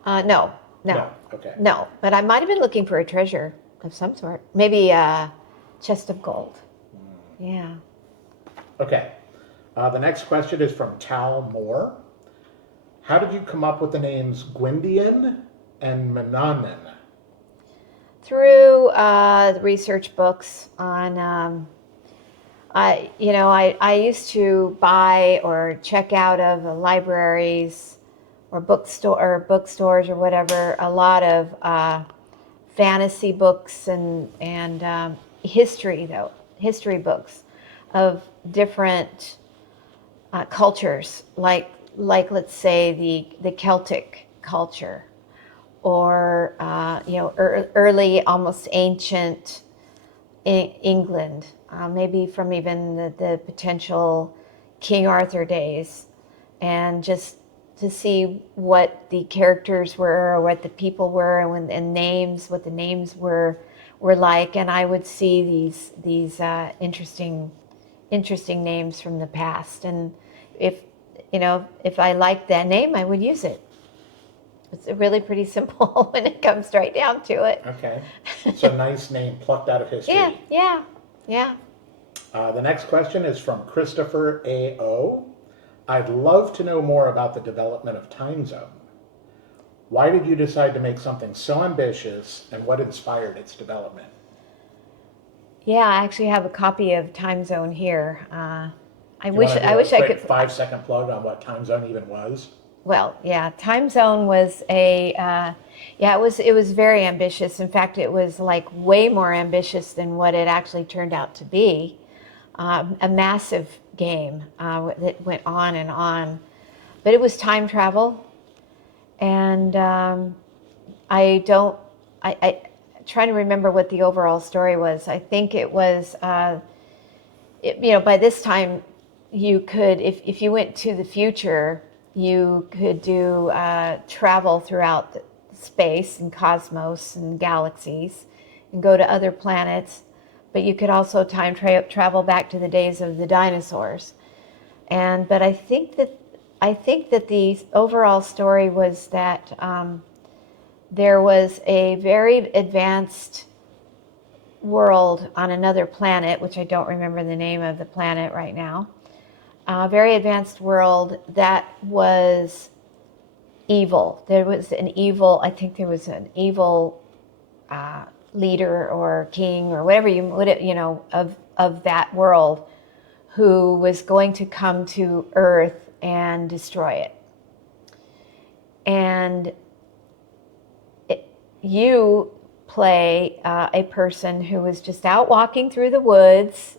No. No. Okay. No, but I might have been looking for a treasure of some sort. Maybe a chest of gold. Yeah. Okay. The next question is from Tal Moore. How did you come up with the names Gwendolen and Manon? Through the research books on, I used to buy or check out of the libraries or bookstores or whatever, a lot of fantasy books and history books of different cultures, like let's say the Celtic culture, or early, almost ancient England, maybe from even the potential King Arthur days, and just to see what the characters were, or what the people were, and names, what the names were like, and I would see these interesting names from the past, and if I liked that name, I would use it. It's really pretty simple when it comes right down to it. Okay. It's a nice name plucked out of history. Yeah. The next question is from Christopher A.O. I'd love to know more about the development of Time Zone. Why did you decide to make something so ambitious, and what inspired its development? Yeah, I actually have a copy of Time Zone here. I You wish wanna do I a wish I quick could. 5-second plug on what time zone even was? Well, yeah, Time Zone was yeah, it was very ambitious. In fact, it was like way more ambitious than what it actually turned out to be. A massive game that went on and on, but it was time travel, and I don't. I trying to remember what the overall story was. I think it was. By this time, you could, if you went to the future, you could do travel throughout space and cosmos and galaxies and go to other planets. But you could also time travel back to the days of the dinosaurs. But I think that the overall story was that there was a very advanced world on another planet, which I don't remember the name of the planet right now, a very advanced world that was evil. There was an evil, I think there was an evil leader or king or whatever of that world who was going to come to Earth and destroy it. And you play a person who was just out walking through the woods,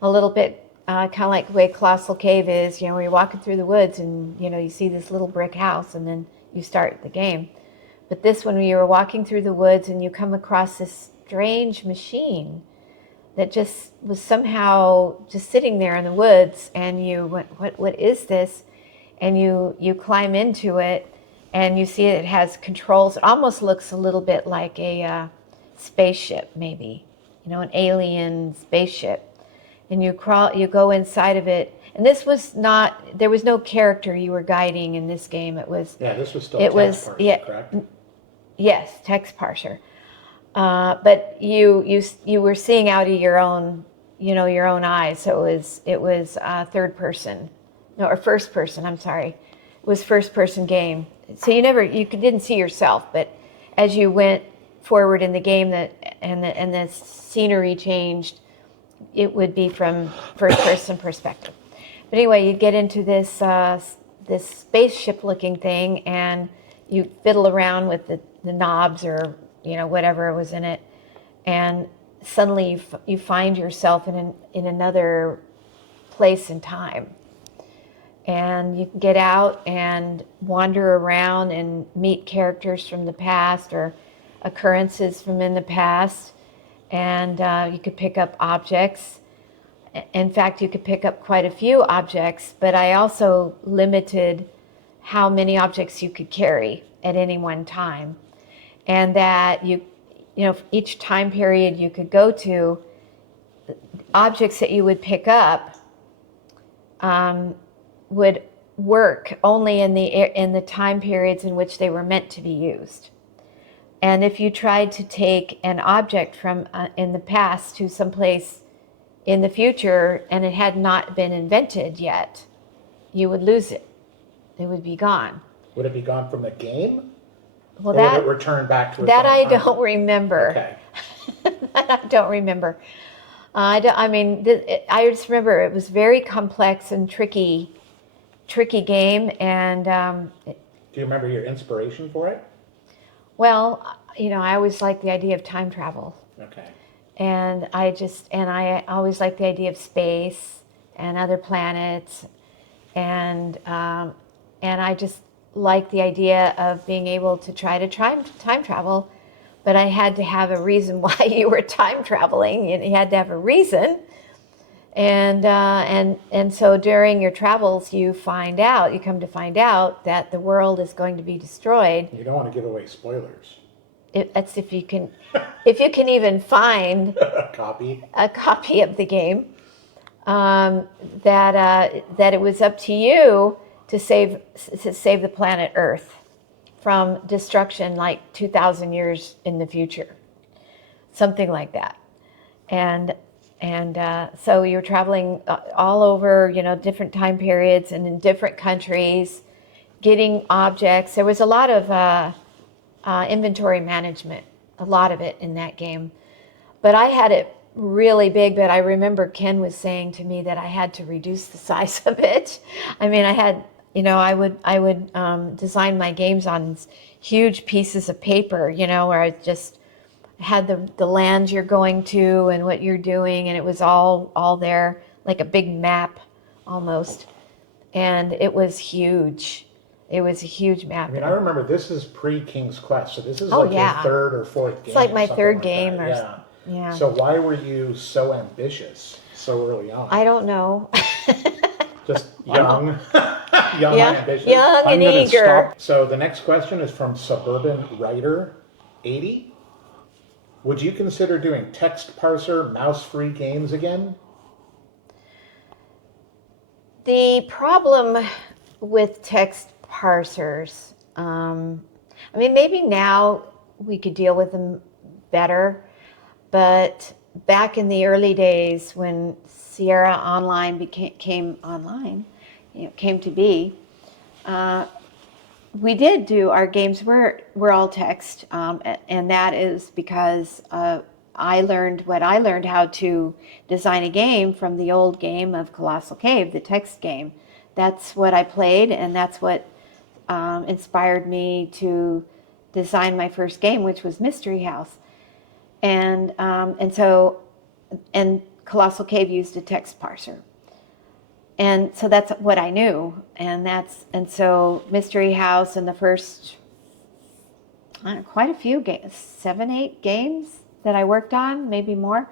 a little bit kind of like the way Colossal Cave is, where you're walking through the woods and, you see this little brick house and then you start the game. But this one, you were walking through the woods and you come across this strange machine that just was somehow just sitting there in the woods, and you went, what is this? And you climb into it, and you see it has controls. It almost looks a little bit like a spaceship, maybe, an alien spaceship. And you go inside of it. And this was not, there was no character you were guiding in this game. This was still text parser, correct? Yes, text parser. But you were seeing out of your own, your own eyes. So it was third person, or first person. I'm sorry, it was first person game. So you didn't see yourself, but as you went forward in the game, and the scenery changed, it would be from first person perspective. But anyway, you get into this this spaceship looking thing, and you fiddle around with the knobs or whatever was in it, and suddenly you find yourself in another place and time. And you can get out and wander around and meet characters from the past or occurrences from in the past. And you could pick up objects. In fact, you could pick up quite a few objects, but I also limited how many objects you could carry at any one time. And that each time period you could go to, objects that you would pick up would work only in the time periods in which they were meant to be used. And if you tried to take an object from in the past to someplace in the future and it had not been invented yet, you would lose it. It would be gone. Would it be gone from the game? Well, or would it return back to its that own I time? don't remember. Okay. I don't remember. I just remember it was very complex and tricky game. And do you remember your inspiration for it? Well, I always liked the idea of time travel. Okay. And I always liked the idea of space and other planets, and I just liked the idea of being able to try to time travel, but I had to have a reason why you were time traveling. You had to have a reason, and so during your travels, you come to find out that the world is going to be destroyed. You don't want to give away spoilers. That's if you can even find A copy. a copy of the game. That it was up to you to save the planet Earth from destruction, like 2,000 years in the future, something like that. And so you're traveling all over, different time periods and in different countries, getting objects. There was a lot of inventory management, a lot of it in that game. But I had it really big, but I remember Ken was saying to me that I had to reduce the size of it. I mean, I had, I would design my games on huge pieces of paper, where I just had the land you're going to and what you're doing, and it was all there, like a big map almost. And it was huge. It was a huge map. I mean, I remember this is pre-King's Quest, so this is Oh, like yeah. your third or fourth game. It's like my or something third like game that. or Yeah. yeah. So why were you so ambitious so early on? I don't know. Just young, young Yeah, and ambitious. young I'm and gonna eager. stop. So the next question is from Suburban Writer 80. Would you consider doing text parser mouse-free games again? The problem with text parsers, I mean, maybe now we could deal with them better, but back in the early days when Sierra Online came online, came to be, we did do our games were all text, and that is because I learned how to design a game from the old game of Colossal Cave, the text game. That's what I played, and that's what inspired me to design my first game, which was Mystery House. And Colossal Cave used a text parser. And so that's what I knew, and so Mystery House and the first quite a few games, 7, 8 games that I worked on, maybe more,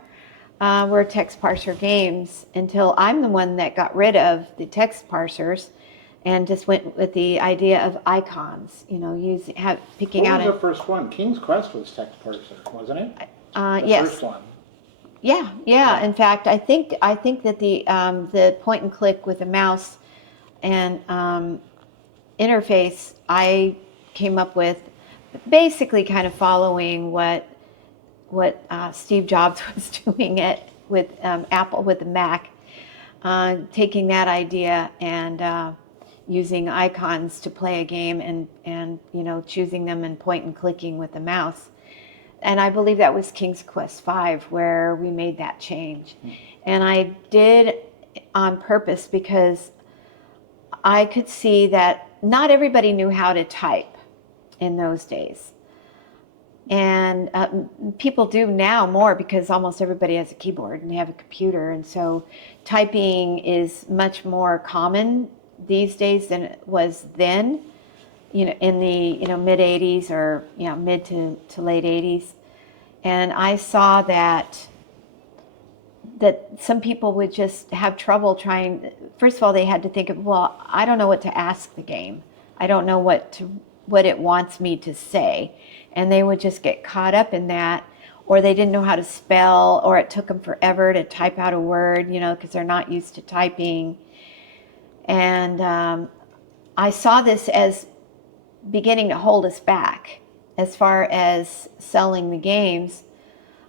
were text parser games until I'm the one that got rid of the text parsers and just went with the idea of icons. Picking What out was the first one? King's Quest was text parser, wasn't it? The yes. first one. Yeah. In fact, I think that the point and click with the mouse and interface I came up with, basically kind of following what Steve Jobs was doing with Apple with the Mac, taking that idea and using icons to play a game and choosing them and point and clicking with the mouse. And I believe that was King's Quest V where we made that change. And I did on purpose because I could see that not everybody knew how to type in those days. And people do now more because almost everybody has a keyboard and they have a computer. And so typing is much more common these days than it was then. In the mid 80s or mid to late 80s, and I saw that some people would just have trouble trying. First of all, they had to think of, well, I don't know what to ask the game. I don't know what it wants me to say, and they would just get caught up in that, or they didn't know how to spell, or it took them forever to type out a word, because they're not used to typing. And I saw this as beginning to hold us back as far as selling the games.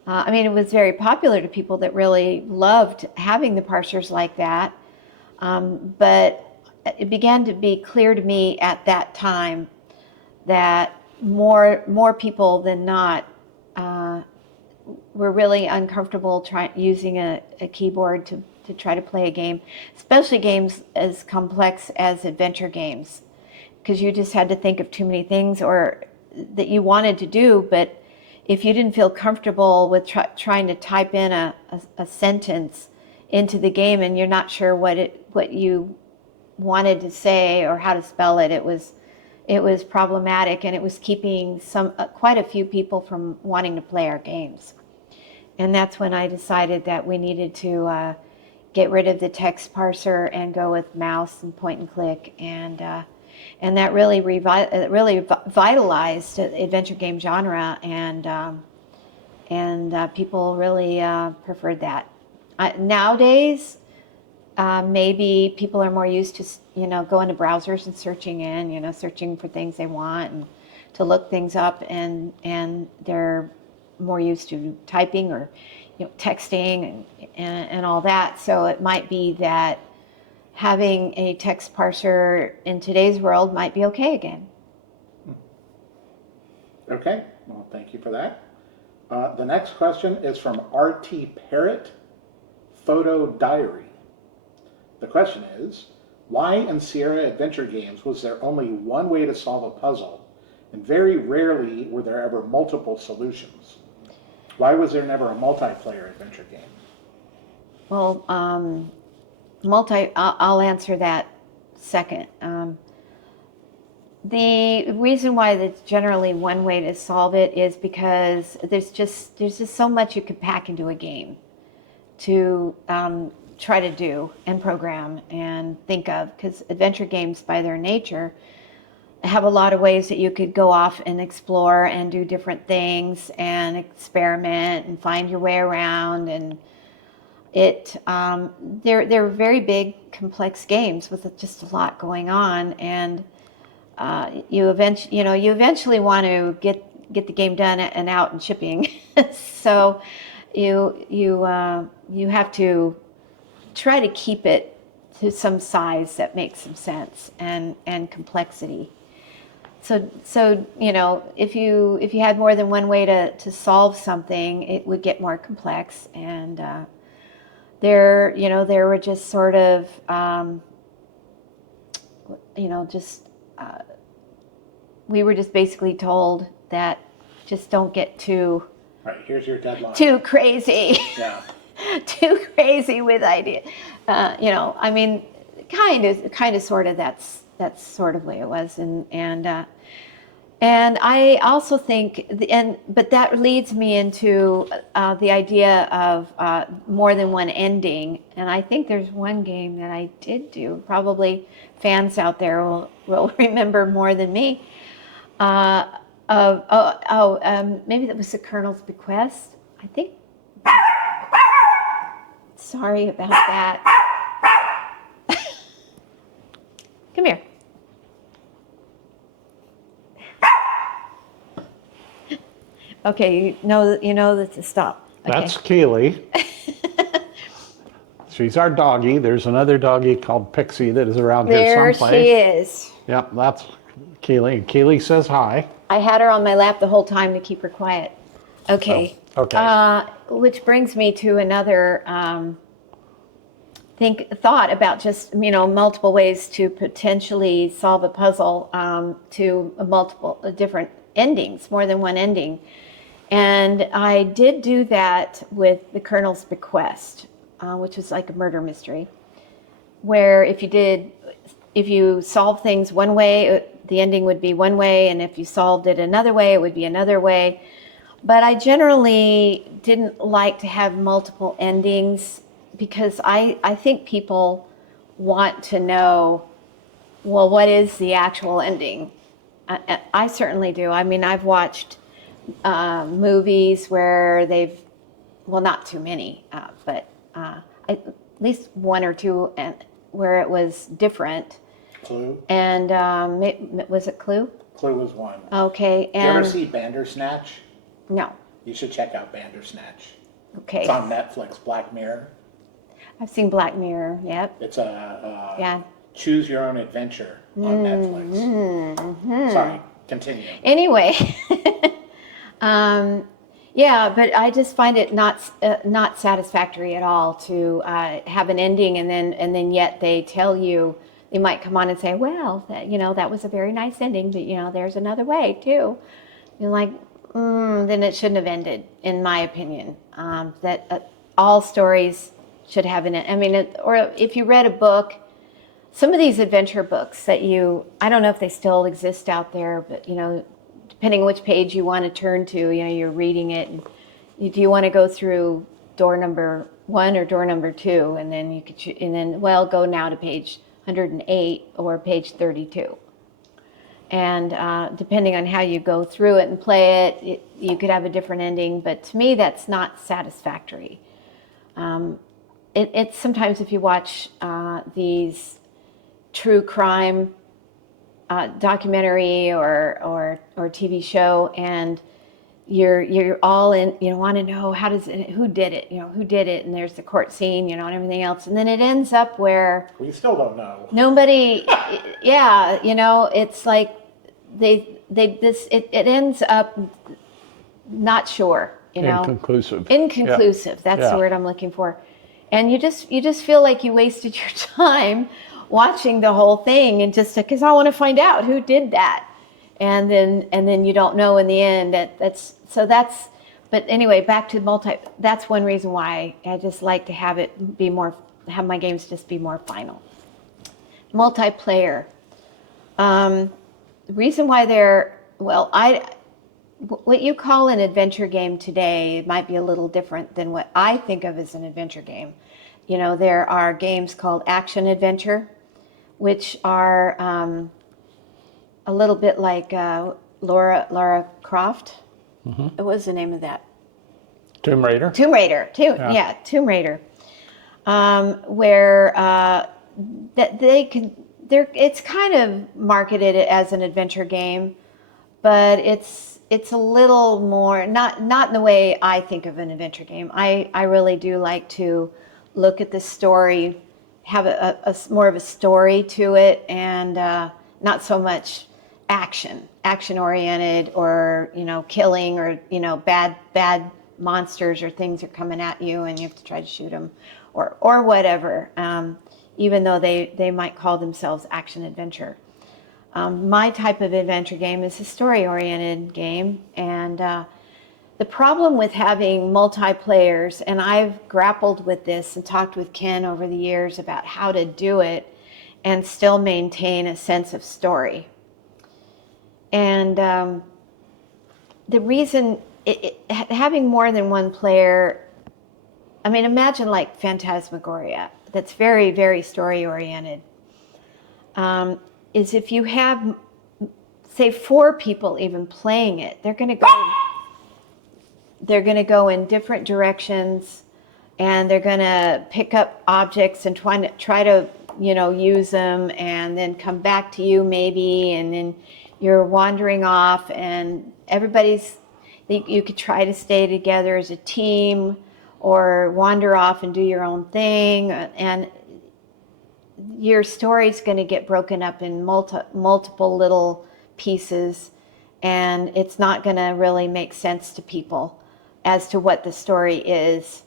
I mean, it was very popular to people that really loved having the parsers like that. But it began to be clear to me at that time that more people than not were really uncomfortable using a keyboard to try to play a game, especially games as complex as adventure games, because you just had to think of too many things or that you wanted to do, but if you didn't feel comfortable with trying to type in a sentence into the game and you're not sure what you wanted to say or how to spell it, it was problematic, and it was keeping quite a few people from wanting to play our games. And that's when I decided that we needed to get rid of the text parser and go with mouse and point and click, and that really vitalized the adventure game genre, and people really preferred that. Nowadays, maybe people are more used to going to browsers and searching for things they want and to look things up, and they're more used to typing or texting and all that. So it might be that having a text parser in today's world might be okay again. Okay, well, thank you for that. The next question is from RT Parrot Photo Diary. The question is, why in Sierra Adventure games was there only one way to solve a puzzle, and very rarely were there ever multiple solutions? Why was there never a multiplayer adventure game? Well, I'll answer that second. The reason why there's generally one way to solve it is because there's just so much you could pack into a game to try to do and program and think of, because adventure games by their nature have a lot of ways that you could go off and explore and do different things and experiment and find your way around, and they're very big, complex games with just a lot going on, and you eventually want to get the game done and out and shipping. So you have to try to keep it to some size that makes some sense and complexity. So if you had more than one way to solve something, it would get more complex, and there were just sort of we were just basically told that just don't get too Right, here's your deadline. too crazy. Yeah. Too crazy with ideas. I mean, kind of, sort of. That's sort of the way it was, and I also think, but that leads me into the idea of more than one ending. And I think there's one game that I did do. Probably fans out there will remember more than me. Maybe that was the Colonel's Bequest. I think. Sorry about that. Come here. Okay, you know that to stop. Okay. That's Keeley. She's our doggie. There's another doggie called Pixie that is around here someplace. There she is. Yep, that's Keeley. And Keeley says hi. I had her on my lap the whole time to keep her quiet. Okay. Oh, okay. Which brings me to another thought about just multiple ways to potentially solve a puzzle to multiple different endings, more than one ending. And I did do that with the Colonel's Bequest, which was like a murder mystery, where if you solve things one way, the ending would be one way, and if you solved it another way, it would be another way. But I generally didn't like to have multiple endings, because I think people want to know, well, what is the actual ending? I certainly do. I mean, I've watched movies where not too many, but at least one or two, and where it was different. Clue? And was it Clue? Clue was one. Okay. Did you ever see Bandersnatch? No. You should check out Bandersnatch. Okay. It's on Netflix, Black Mirror. I've seen Black Mirror. Yep. It's a Yeah. choose your own adventure on Netflix. Sorry, continue. Anyway, yeah, but I just find it not satisfactory at all to have an ending, and then yet they tell you, they might come on and say, well, that was a very nice ending, but there's another way too. You're like, then it shouldn't have ended, in my opinion. That all stories should have an end. I mean, or if you read a book, some of these adventure books that I don't know if they still exist out there, but depending on which page you want to turn to, you're reading it, and do you want to go through door number 1 or door number 2, and then you could, go now to page 108 or page 32. And depending on how you go through it and play it, you could have a different ending. But to me, that's not satisfactory. It's sometimes, if you watch these true crime documentary or TV show, and you're all in, want to know who did it, and there's the court scene, and everything else, and then it ends up where We still don't know. nobody, yeah, it's like it ends up not sure, you know. Inconclusive. Inconclusive. That's Yeah. the word I'm looking for. And you just feel like you wasted your time watching the whole thing, and just because I want to find out who did that, and then you don't know in the end. But anyway, back to That's one reason why I just like to have my games just be more final. Multiplayer. The reason why what you call an adventure game today might be a little different than what I think of as an adventure game. You know, there are games called action adventure, which are a little bit like Lara Croft. What was the name of that? Tomb Raider. Tomb Raider. Tomb Raider. Where that it's kind of marketed as an adventure game, but it's a little more not in the way I think of an adventure game. I really do like to look at the story, have a more of a story to it, and not so much action oriented, or killing, or bad monsters or things are coming at you and you have to try to shoot them, or whatever. Even though they might call themselves action adventure. My type of adventure game is a story-oriented game, and the problem with having multiplayers, and I've grappled with this and talked with Ken over the years about how to do it and still maintain a sense of story. And the reason, having more than one player, I mean, imagine like Phantasmagoria, that's very, very story-oriented. Is if you have, say, 4 people even playing it, they're going to go in different directions, and they're going to pick up objects and try to use them, and then come back to you maybe, and then you're wandering off, and you could try to stay together as a team, or wander off and do your own thing, and your story's going to get broken up in multiple little pieces, and it's not going to really make sense to people as to what the story is.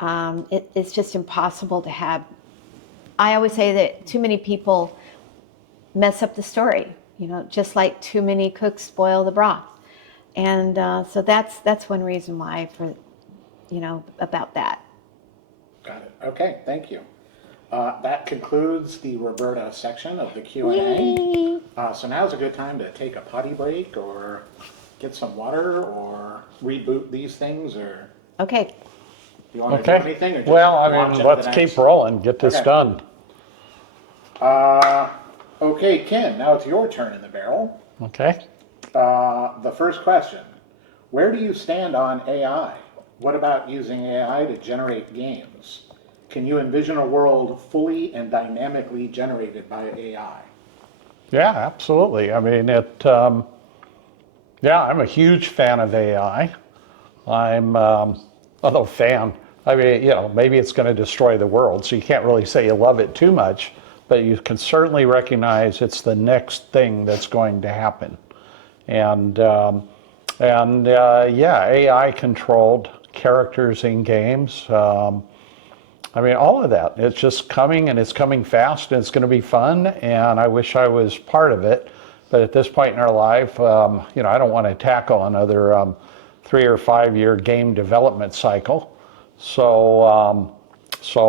It's just impossible to have. I always say that too many people mess up the story, just like too many cooks spoil the broth. And so that's one reason why about that. Got it. Okay, thank you. That concludes the Roberta section of the Q&A. So now's a good time to take a potty break, or get some water, or reboot these things, or Okay. you want to do anything? Or just Well, I launch mean, into let's the keep next? rolling, get this Okay. done. Okay, Ken, now it's your turn in the barrel. Okay. The first question, where do you stand on AI? What about using AI to generate games? Can you envision a world fully and dynamically generated by AI? Yeah, absolutely. I mean, I'm a huge fan of AI. Although fan, I mean, maybe it's going to destroy the world, so you can't really say you love it too much, but you can certainly recognize it's the next thing that's going to happen. And AI controlled characters in games. I mean, all of that. It's just coming, and it's coming fast, and it's going to be fun, and I wish I was part of it. But at this point in our life, I don't want to tackle another 3 or 5 year game development cycle. So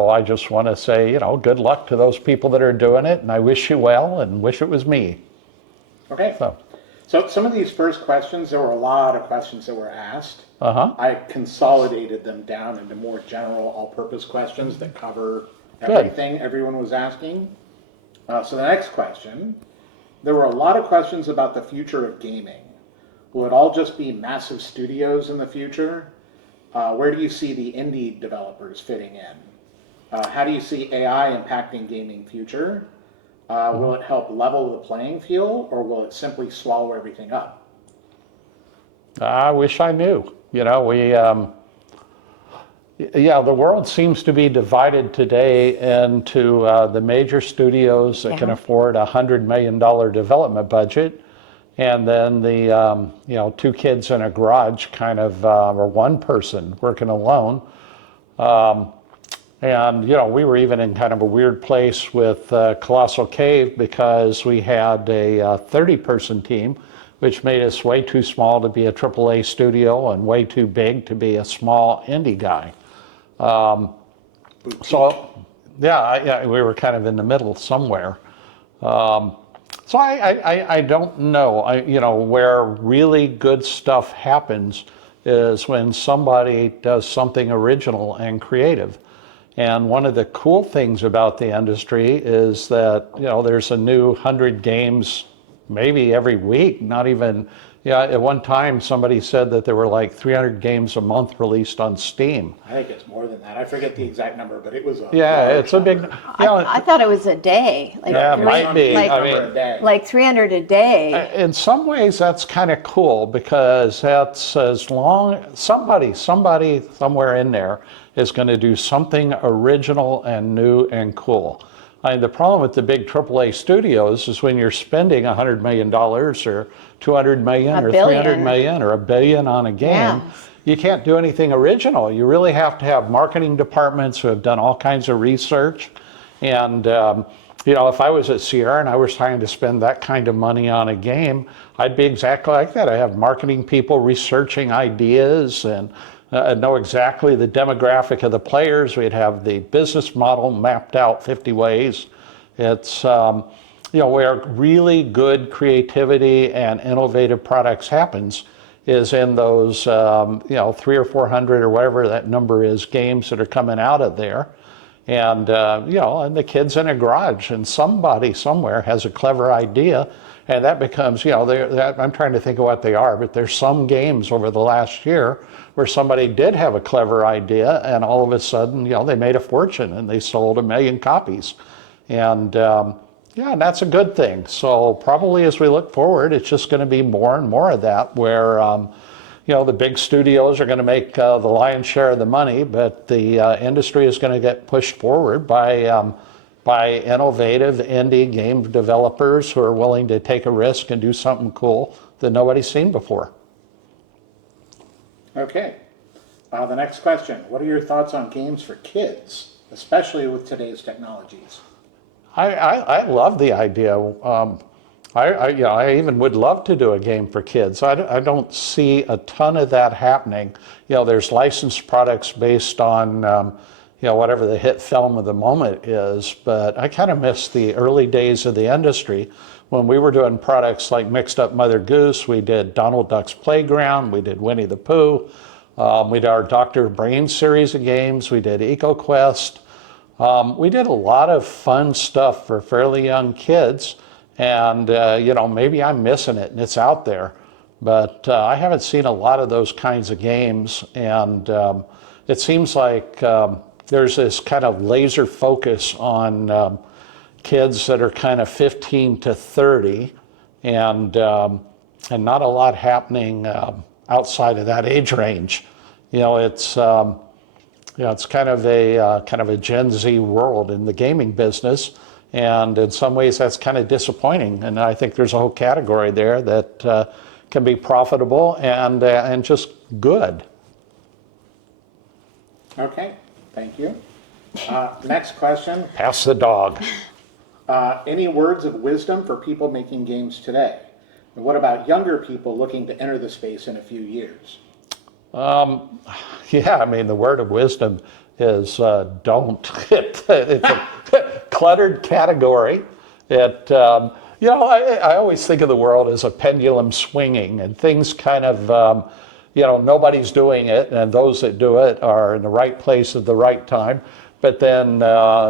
I just want to say, good luck to those people that are doing it, and I wish you well, and wish it was me. Okay. So some of these first questions, there were a lot of questions that were asked. I consolidated them down into more general all-purpose questions that cover everything everyone was asking. So the next question, there were a lot of questions about the future of gaming. Will it all just be massive studios in the future? Where do you see the indie developers fitting in? How do you see AI impacting gaming future? Will it help level the playing field, or will it simply swallow everything up? I wish I knew. The world seems to be divided today into the major studios that can afford $100 million development budget, and then the two kids in a garage kind of, or one person working alone. And we were even in kind of a weird place with Colossal Cave because we had a 30-person team, which made us way too small to be a AAA studio and way too big to be a small indie guy. So yeah, we were kind of in the middle somewhere. So I don't know. Where really good stuff happens is when somebody does something original and creative. And one of the cool things about the industry is that, there's a new 100 games maybe every week, not even, at one time somebody said that there were like 300 games a month released on Steam. I think it's more than that. I forget the exact number, but it was a it's a big, I thought it was a day. Like yeah, it might be. Like 300 a day. In some ways, that's kind of cool because that's as long somebody somewhere in there is going to do something original and new and cool. The problem with the big AAA studios is when you're spending $100 million or $200 million or $300 million or $1 billion on a game, you can't do anything original. You really have to have marketing departments who have done all kinds of research. And if I was at Sierra and I was trying to spend that kind of money on a game, I'd be exactly like that. I have marketing people researching ideas and know exactly the demographic of the players. We'd have the business model mapped out 50 ways. It's, where really good creativity and innovative products happens is in those, 300 or 400 or whatever that number is, games that are coming out of there. And, and the kids in a garage and somebody somewhere has a clever idea. And that becomes, I'm trying to think of what they are, but there's some games over the last year where somebody did have a clever idea and all of a sudden, they made a fortune and they sold 1 million copies. And and that's a good thing. So probably as we look forward, it's just going to be more and more of that where, the big studios are going to make the lion's share of the money, but the industry is going to get pushed forward by innovative indie game developers who are willing to take a risk and do something cool that nobody's seen before. Okay. The next question. What are your thoughts on games for kids, especially with today's technologies? I love the idea. I even would love to do a game for kids. I don't see a ton of that happening. There's licensed products based on whatever the hit film of the moment is, but I kind of miss the early days of the industry when we were doing products like Mixed Up Mother Goose. We did Donald Duck's Playground, we did Winnie the Pooh, we did our Dr. Brain series of games, we did EcoQuest. We did a lot of fun stuff for fairly young kids, and maybe I'm missing it and it's out there, but I haven't seen a lot of those kinds of games, and it seems like there's this kind of laser focus on kids that are kind of 15 to 30, and not a lot happening outside of that age range. It's kind of a Gen Z world in the gaming business, and in some ways that's kind of disappointing. And I think there's a whole category there that can be profitable and just good. Okay, thank you. Next question. Pass the dog. Any words of wisdom for people making games today? And what about younger people looking to enter the space in a few years? The word of wisdom is don't. It's a cluttered category. I always think of the world as a pendulum swinging, and things kind of, nobody's doing it, and those that do it are in the right place at the right time. But then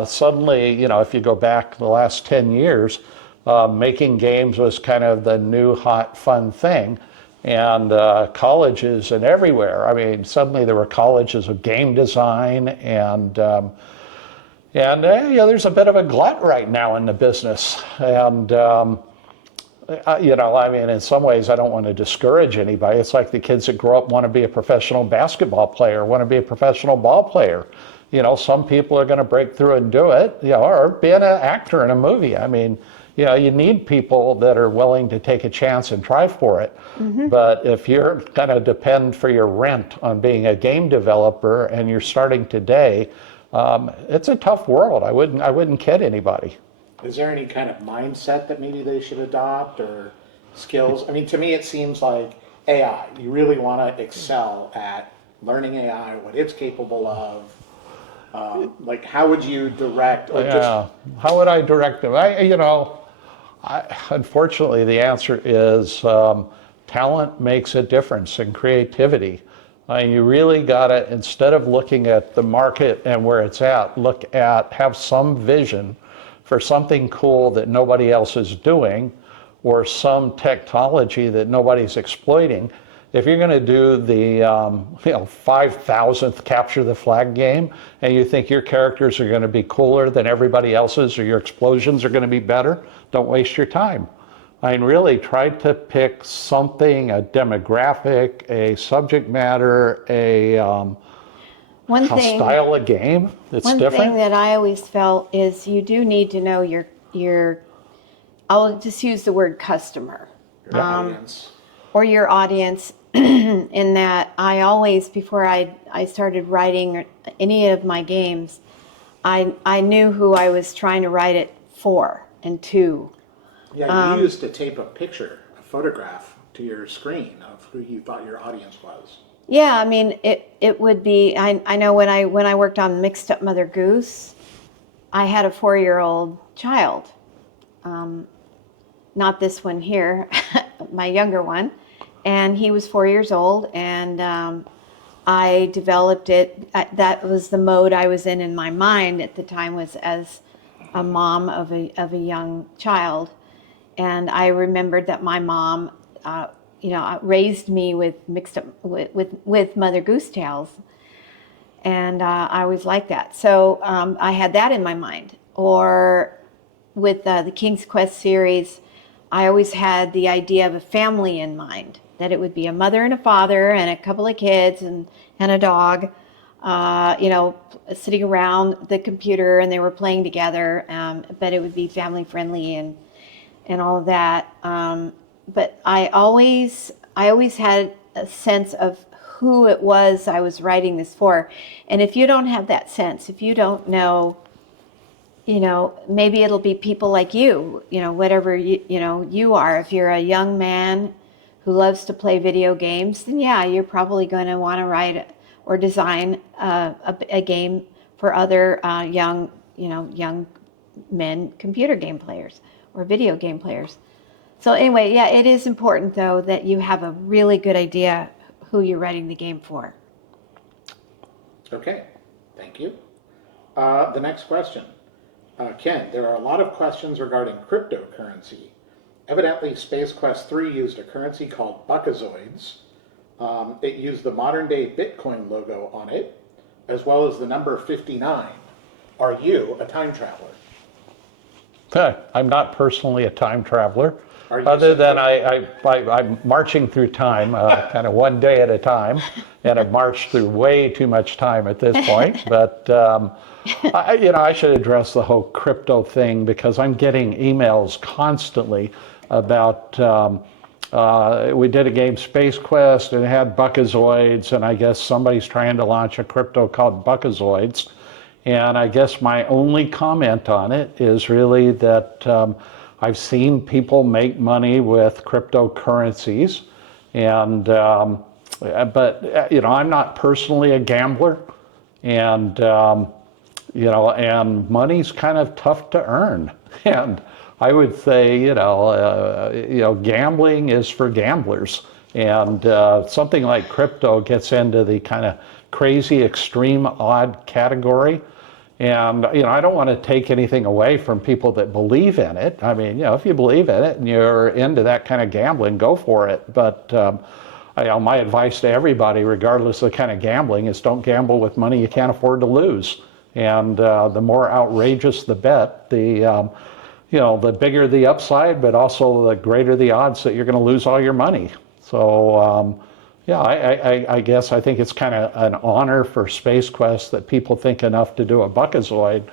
suddenly, if you go back the last 10 years, making games was kind of the new hot fun thing. And colleges and everywhere. I mean, suddenly there were colleges of game design, and there's a bit of a glut right now in the business. And in some ways, I don't want to discourage anybody. It's like the kids that grow up want to be a professional basketball player, want to be a professional ball player. some people are going to break through and do it, or being an actor in a movie. I mean, you need people that are willing to take a chance and try for it. But if you're going to depend for your rent on being a game developer and you're starting today, it's a tough world. I wouldn't kid anybody. Is there any kind of mindset that maybe they should adopt or skills? I mean, to me, it seems like AI. You really want to excel at learning AI, what it's capable of. Like, how would you direct? Or How would I direct them? Unfortunately, the answer is talent makes a difference in creativity. You really got to, instead of looking at the market and where it's at, have some vision for something cool that nobody else is doing, or some technology that nobody's exploiting. If you're going to do the 5,000th capture the flag game, and you think your characters are going to be cooler than everybody else's, or your explosions are going to be better, don't waste your time. I mean, really try to pick something, a demographic, a subject matter, a style of game that's different. One thing that I always felt is you do need to know your I'll just use the word customer. your audience? Or your audience. In that I always, before I started writing any of my games, I knew who I was trying to write it for and to. Yeah, you used to tape a picture, a photograph to your screen of who you thought your audience was. Yeah, I mean, it would be, I know when I worked on Mixed Up Mother Goose, I had a 4-year-old child. Not this one here, my younger one. And he was 4 years old, and I developed it. That was the mode I was in my mind at the time, was as a mom of a young child. And I remembered that my mom, raised me with Mother Goose Tales, and I always liked that. So I had that in my mind. Or with the King's Quest series, I always had the idea of a family in mind. That it would be a mother and a father and a couple of kids and a dog, sitting around the computer, and they were playing together. But it would be family friendly and all of that. But I always had a sense of who it was I was writing this for. And if you don't have that sense, if you don't know, maybe it'll be people like you, whatever you are. If you're a young man who loves to play video games, then yeah, you're probably going to want to write or design a game for other young men computer game players or video game players. So anyway, yeah, it is important though that you have a really good idea who you're writing the game for. Okay, thank you. The next question. Ken, there are a lot of questions regarding cryptocurrency. Evidently, Space Quest 3 used a currency called buckazoids. It used the modern-day Bitcoin logo on it, as well as the number 59. Are you a time traveler? I'm not personally a time traveler, Are you other than I'm marching through time, kind of one day at a time, and I've marched through way too much time at this point. But I should address the whole crypto thing, because I'm getting emails constantly about, we did a game, Space Quest, and it had buckazoids, and I guess somebody's trying to launch a crypto called buckazoids. And I guess my only comment on it is really that I've seen people make money with cryptocurrencies, and but I'm not personally a gambler, and and money's kind of tough to earn. And I would say, gambling is for gamblers, and something like crypto gets into the kind of crazy, extreme, odd category. And, I don't want to take anything away from people that believe in it. I mean, if you believe in it and you're into that kind of gambling, go for it. But my advice to everybody, regardless of the kind of gambling, is don't gamble with money you can't afford to lose. And the more outrageous the bet, the bigger the upside, but also the greater the odds that you're going to lose all your money. So Yeah, I guess I think it's kind of an honor for Space Quest that people think enough to do a buckazoid,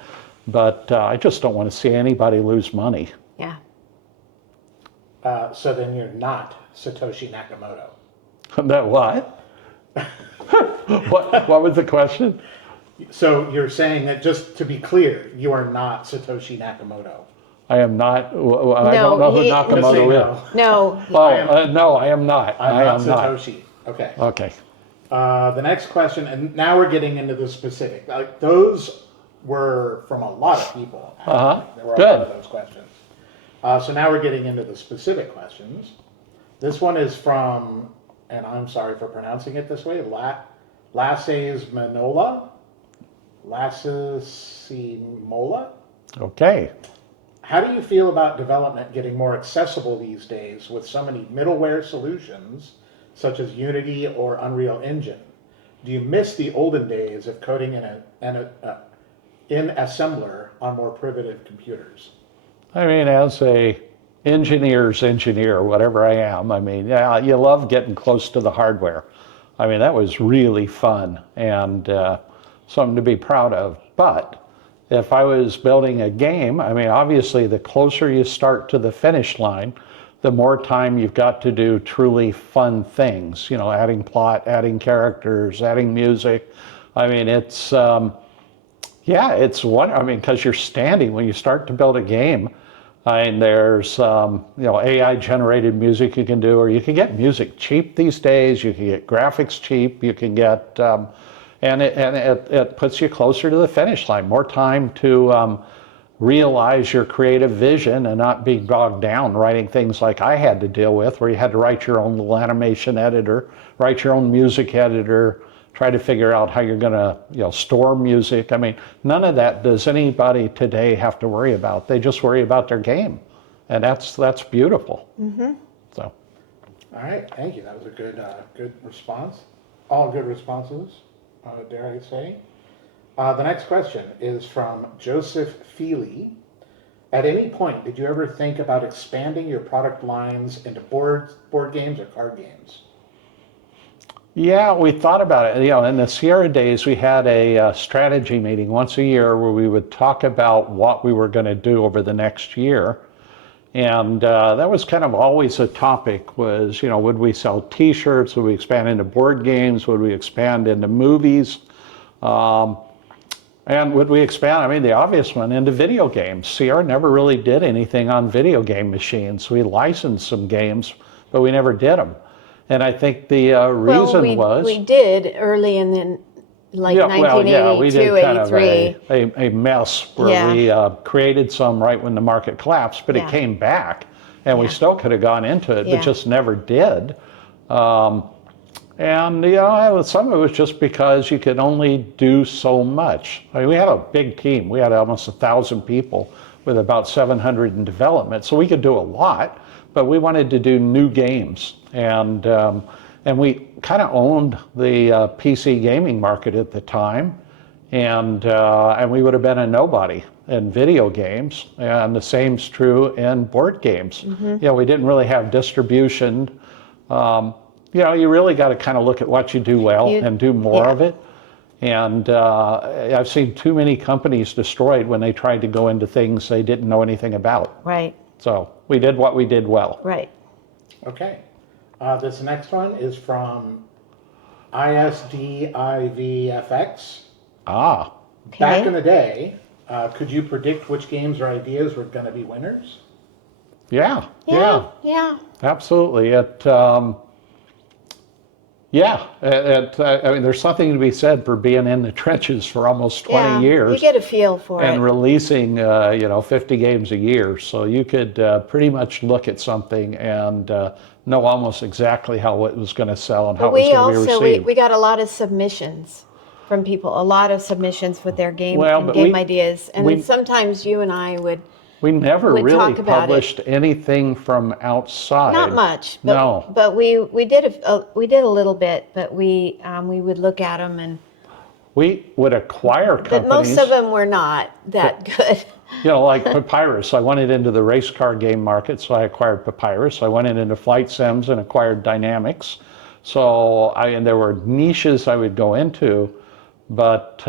but I just don't want to see anybody lose money. Yeah. So then you're not Satoshi Nakamoto. That what? What was the question? So you're saying that, just to be clear, you are not Satoshi Nakamoto. I am not. I No, don't know who he- Nakamoto Just is. say No. No, I am not. I'm I not am not. Satoshi. Okay. Okay. The next question, and now we're getting into the specific. Like, those were from a lot of people. Actually. Uh-huh. There were a Good. lot of those questions. So now we're getting into the specific questions. This one is from, and I'm sorry for pronouncing it this way, Lasses Manola? Mola? Okay. How do you feel about development getting more accessible these days with so many middleware solutions such as Unity or Unreal Engine? Do you miss the olden days of coding in assembler on more primitive computers? I mean, as a engineer's engineer, whatever I am, I mean, yeah, you love getting close to the hardware. I mean, that was really fun and something to be proud of. But if I was building a game, I mean, obviously, the closer you start to the finish line, the more time you've got to do truly fun things, you know, adding plot, adding characters, adding music. I mean, it's, yeah, it's one, I mean, because you're standing, when you start to build a game, I mean, there's, you know, AI generated music you can do, or you can get music cheap these days, you can get graphics cheap, you can get, and it puts you closer to the finish line, more time to realize your creative vision and not be bogged down writing things like I had to deal with, where you had to write your own little animation editor, write your own music editor, try to figure out how you're going to, you know, store music. I mean, none of that does anybody today have to worry about. They just worry about their game, and that's beautiful. Mm-hmm. So, All right, thank you. That was a good response. All good responses, dare I say. The next question is from Joseph Feely. At any point, did you ever think about expanding your product lines into board games or card games? yeah, we thought about it. You know, in the Sierra days, we had a strategy meeting once a year where we would talk about what we were going to do over the next year. And that was kind of always a topic, was, you know, would we sell t-shirts? Would we expand into board games? Would we expand into movies? And would we expand, I mean, the obvious one, into video games? Sierra never really did anything on video game machines. We licensed some games, but we never did them. And I think the reason was... we did early in the, like, 1982, we did kind 83. of a mess where we created some right when the market collapsed, but it came back, and we still could have gone into it, but just never did. And, you know, some of it was just because you could only do so much. I mean, we had a big team. We had almost 1,000 people with about 700 in development, so we could do a lot, but we wanted to do new games. And we kind of owned the PC gaming market at the time, and we would have been a nobody in video games, and the same's true in board games. Mm-hmm. You know, we didn't really have distribution. You know, you really got to kind of look at what you do well and do more of it. And I've seen too many companies destroyed when they tried to go into things they didn't know anything about. Right. So we did what we did well. Right. Okay. This next one is from ISDIVFX. Ah. Okay. Back in the day, could you predict which games or ideas were going to be winners? Yeah. Yeah. Absolutely. I mean, there's something to be said for being in the trenches for almost 20 years. You get a feel for and it. releasing, 50 games a year. So you could pretty much look at something and know almost exactly how it was going to sell and how it was going to be received. We got a lot of submissions from people, a lot of submissions with their game ideas. And then sometimes you and I would never would really talk about published anything from outside. Not much, but, no. But we did a little bit, but we would look at them, and we would acquire companies. but most of them were not that good. You know, like Papyrus. I wanted into the race car game market, so I acquired Papyrus. I went into flight sims and acquired Dynamics. So and there were niches I would go into, but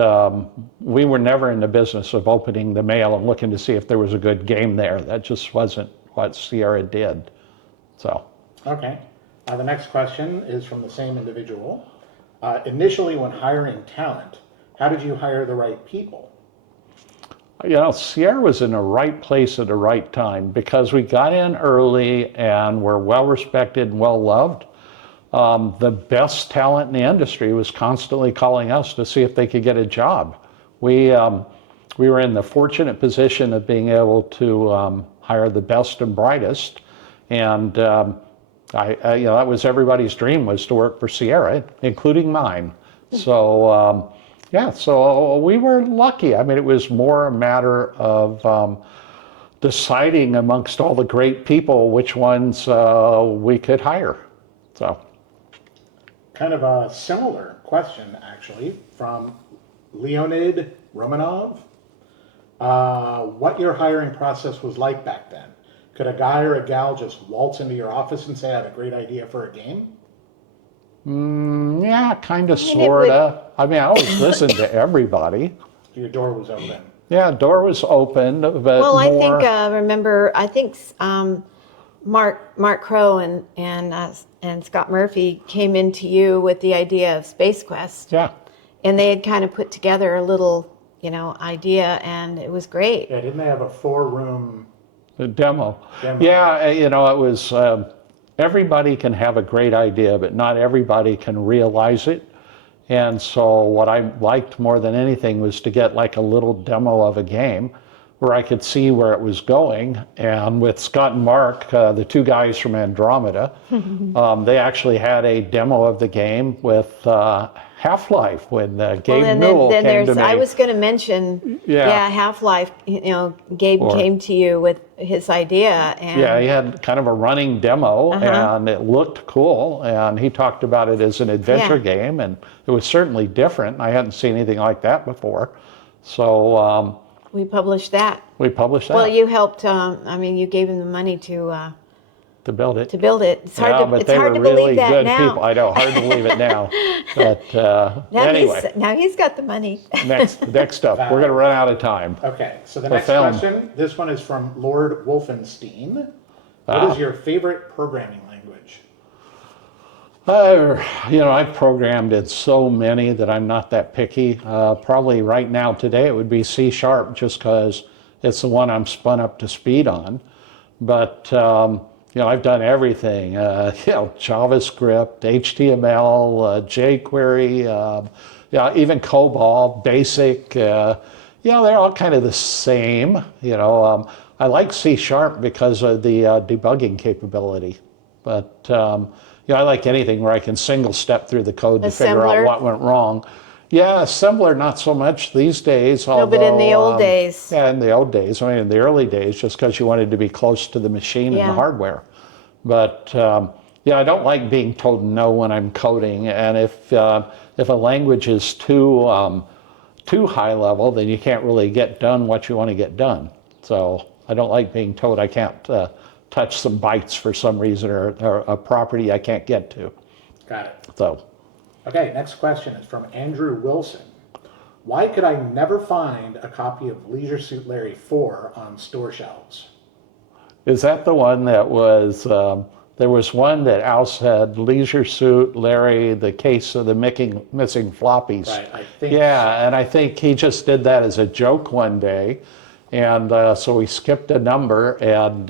we were never in the business of opening the mail and looking to see if there was a good game there. That just wasn't what Sierra did. So. Okay. The next question is from the same individual. Initially, when hiring talent, how did you hire the right people? You know, Sierra was in the right place at the right time because we got in early and were well respected and well loved. The best talent in the industry was constantly calling us to see if they could get a job. We were in the fortunate position of being able to hire the best and brightest, and that was everybody's dream, was to work for Sierra, including mine. So so we were lucky. I mean, it was more a matter of deciding amongst all the great people which ones we could hire. So. Kind of a similar question, actually, from Leonid Romanov. What your hiring process was like back then? Could a guy or a gal just waltz into your office and say, I have a great idea for a game? Yeah, kind of, sort of. I mean, I always listened to everybody. Your door was open. Yeah, door was open, but Well, I more... think Mark Crow and Scott Murphy came into you with the idea of Space Quest. Yeah. And they had kind of put together a little, idea, and it was great. Yeah, didn't they have a 4-room demo? Yeah, it was... everybody can have a great idea, but not everybody can realize it. And so what I liked more than anything was to get like a little demo of a game where I could see where it was going. And with Scott and Mark, the two guys from Andromeda, they actually had a demo of the game with Half-Life when Gabe Newell came to me. I was going to mention, Half-Life, Gabe came to you with his idea. And yeah, he had kind of a running demo, and it looked cool, and he talked about it as an adventure game, and it was certainly different. I hadn't seen anything like that before. So we published that. Well, you helped, you gave him the money to build it. It's hard but to they were believe really that good now. people. I know, hard to believe it now. But anyway. Now he's got the money. Next up, we're going to run out of time. Okay, so the next question, this one is from Lord Wolfenstein. What is your favorite programming language? I've programmed in so many that I'm not that picky. Probably right now, today, it would be C#, just because it's the one I'm spun up to speed on. But I've done everything, JavaScript, HTML, jQuery, even COBOL, BASIC, they're all kind of the same. I like C# because of the debugging capability, but I like anything where I can single step through the code to figure out what went wrong. Yeah, assembler, not so much these days. No, but in the old days. Yeah, in the old days. I mean, in the early days, just because you wanted to be close to the machine and the hardware. But I don't like being told no when I'm coding. And if a language is too high level, then you can't really get done what you want to get done. So I don't like being told I can't touch some bytes for some reason or a property I can't get to. Got it. So. Okay, next question is from Andrew Wilson. Why could I never find a copy of Leisure Suit Larry 4 on store shelves? Is that the one that was, there was one that Al said, Leisure Suit Larry, the case of the missing floppies. Right, I think Yeah, and I think he just did that as a joke one day. And so he skipped a number, and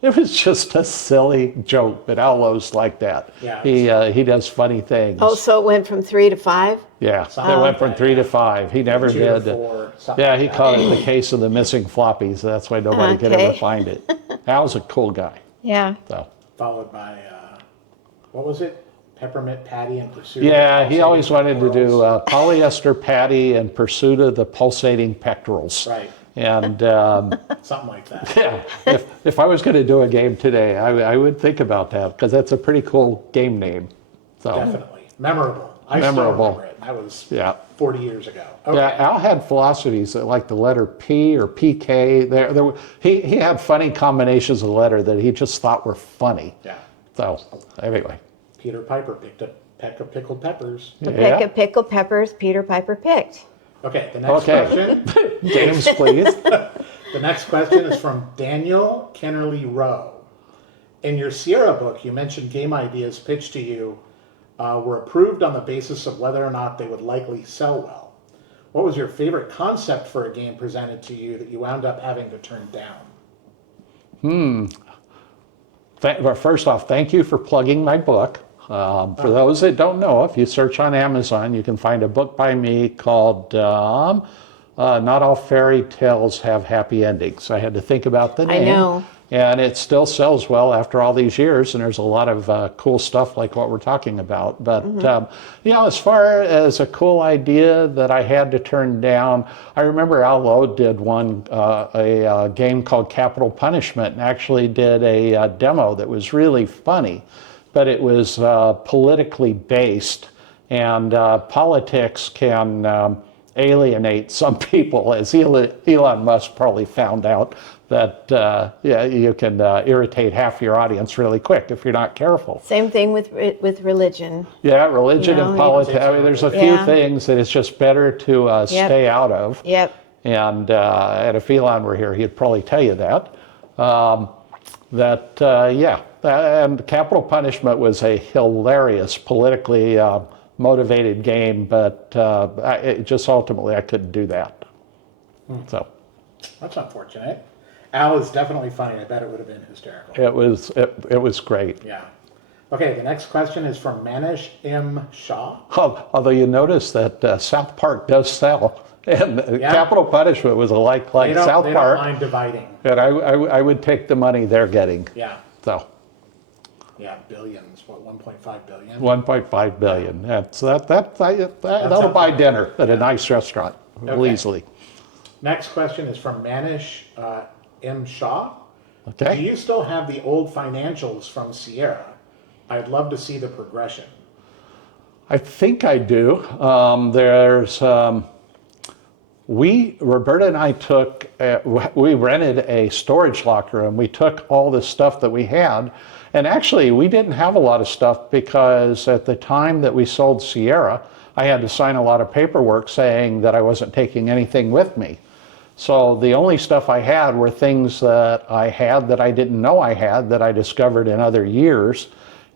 it was just a silly joke, but Allo's like that. Yeah, he does funny things. Oh, so it went from 3 to 5? Yeah, it went from 3 to 5. He never 2 did. to 4, Yeah, like he that. called it the case of the missing floppies. That's why nobody could ever find it. Al's a cool guy. Yeah. So. Followed by, what was it? Peppermint Patty in Pursuit Yeah, he always wanted to do polyester patty in pursuit of the pulsating pectorals. Right. And something like that. yeah, if I was going to do a game today, I would think about that because that's a pretty cool game name. So Definitely. Memorable. I still remember it. That was 40 years ago. Okay. Yeah, Al had philosophies that like the letter P or PK. He had funny combinations of letter that he just thought were funny. Yeah. So anyway. Peter Piper picked a peck of pickled peppers. The peck of pickled peppers Peter Piper picked. Okay, the next question. James, please. The next question is from Daniel Kennerly Rowe. In your Sierra book, you mentioned game ideas pitched to you were approved on the basis of whether or not they would likely sell well. What was your favorite concept for a game presented to you that you wound up having to turn down? Well, first off, thank you for plugging my book. For those that don't know, if you search on Amazon, you can find a book by me called Not All Fairy Tales Have Happy Endings. I had to think about the name. I know. And it still sells well after all these years, and there's a lot of cool stuff like what we're talking about. But, as far as a cool idea that I had to turn down, I remember Al Lowe did a game called Capital Punishment, and actually did a demo that was really funny, but it was politically based, and politics can alienate some people, as Elon Musk probably found out that you can irritate half your audience really quick if you're not careful. Same thing with religion. Yeah, religion and politics. I mean, there's a few things that it's just better to stay out of. Yep. And if Elon were here, he'd probably tell you that. And Capital Punishment was a hilarious, politically motivated game, but it just ultimately I couldn't do that. So That's unfortunate. Al is definitely funny. I bet it would have been hysterical. it was great. Yeah. Okay, the next question is from Manish M. Shah. Although you notice that South Park does sell, and Capital Punishment was like South They Park. don't mind dividing. And I would take the money they're getting. Yeah. So. Yeah, billions. What, 1.5 billion? 1.5 billion. That'll buy dinner at a nice restaurant easily. Next question is from Manish M. Shah. Okay. Do you still have the old financials from Sierra? I'd love to see the progression. I think I do. Roberta and I we rented a storage locker, and we took all the stuff that we had. And actually, we didn't have a lot of stuff because at the time that we sold Sierra, I had to sign a lot of paperwork saying that I wasn't taking anything with me. So the only stuff I had were things that I had that I didn't know I had that I discovered in other years.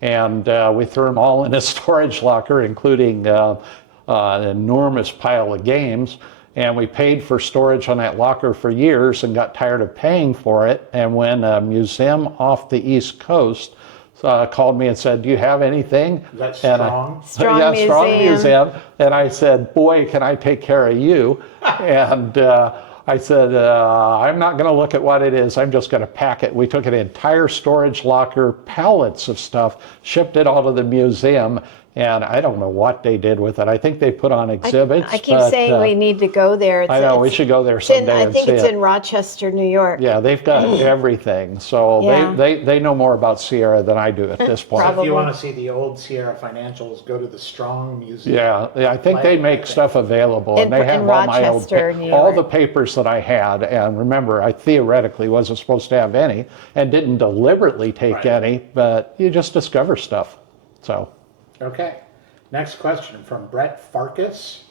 And we threw them all in a storage locker, including an enormous pile of games. And we paid for storage on that locker for years and got tired of paying for it. And when a museum off the East Coast called me and said, "Do you have anything?" Is that Strong? Strong Museum. And I said, "Boy, can I take care of you?" And I said, "I'm not going to look at what it is. I'm just going to pack it." We took an entire storage locker, pallets of stuff, shipped it all to the museum. And I don't know what they did with it. I think they put on exhibits. I keep saying we need to go there. I know, we should go there someday I think it's in Rochester, New York. Yeah, they've got everything. So they know more about Sierra than I do at this point. If you want to see the old Sierra financials, go to the Strong Museum. Yeah, I think they make stuff available. And they have all my all the papers that I had. And remember, I theoretically wasn't supposed to have any and didn't deliberately take any, but you just discover stuff. So. Okay. Next question from Brett Farkas.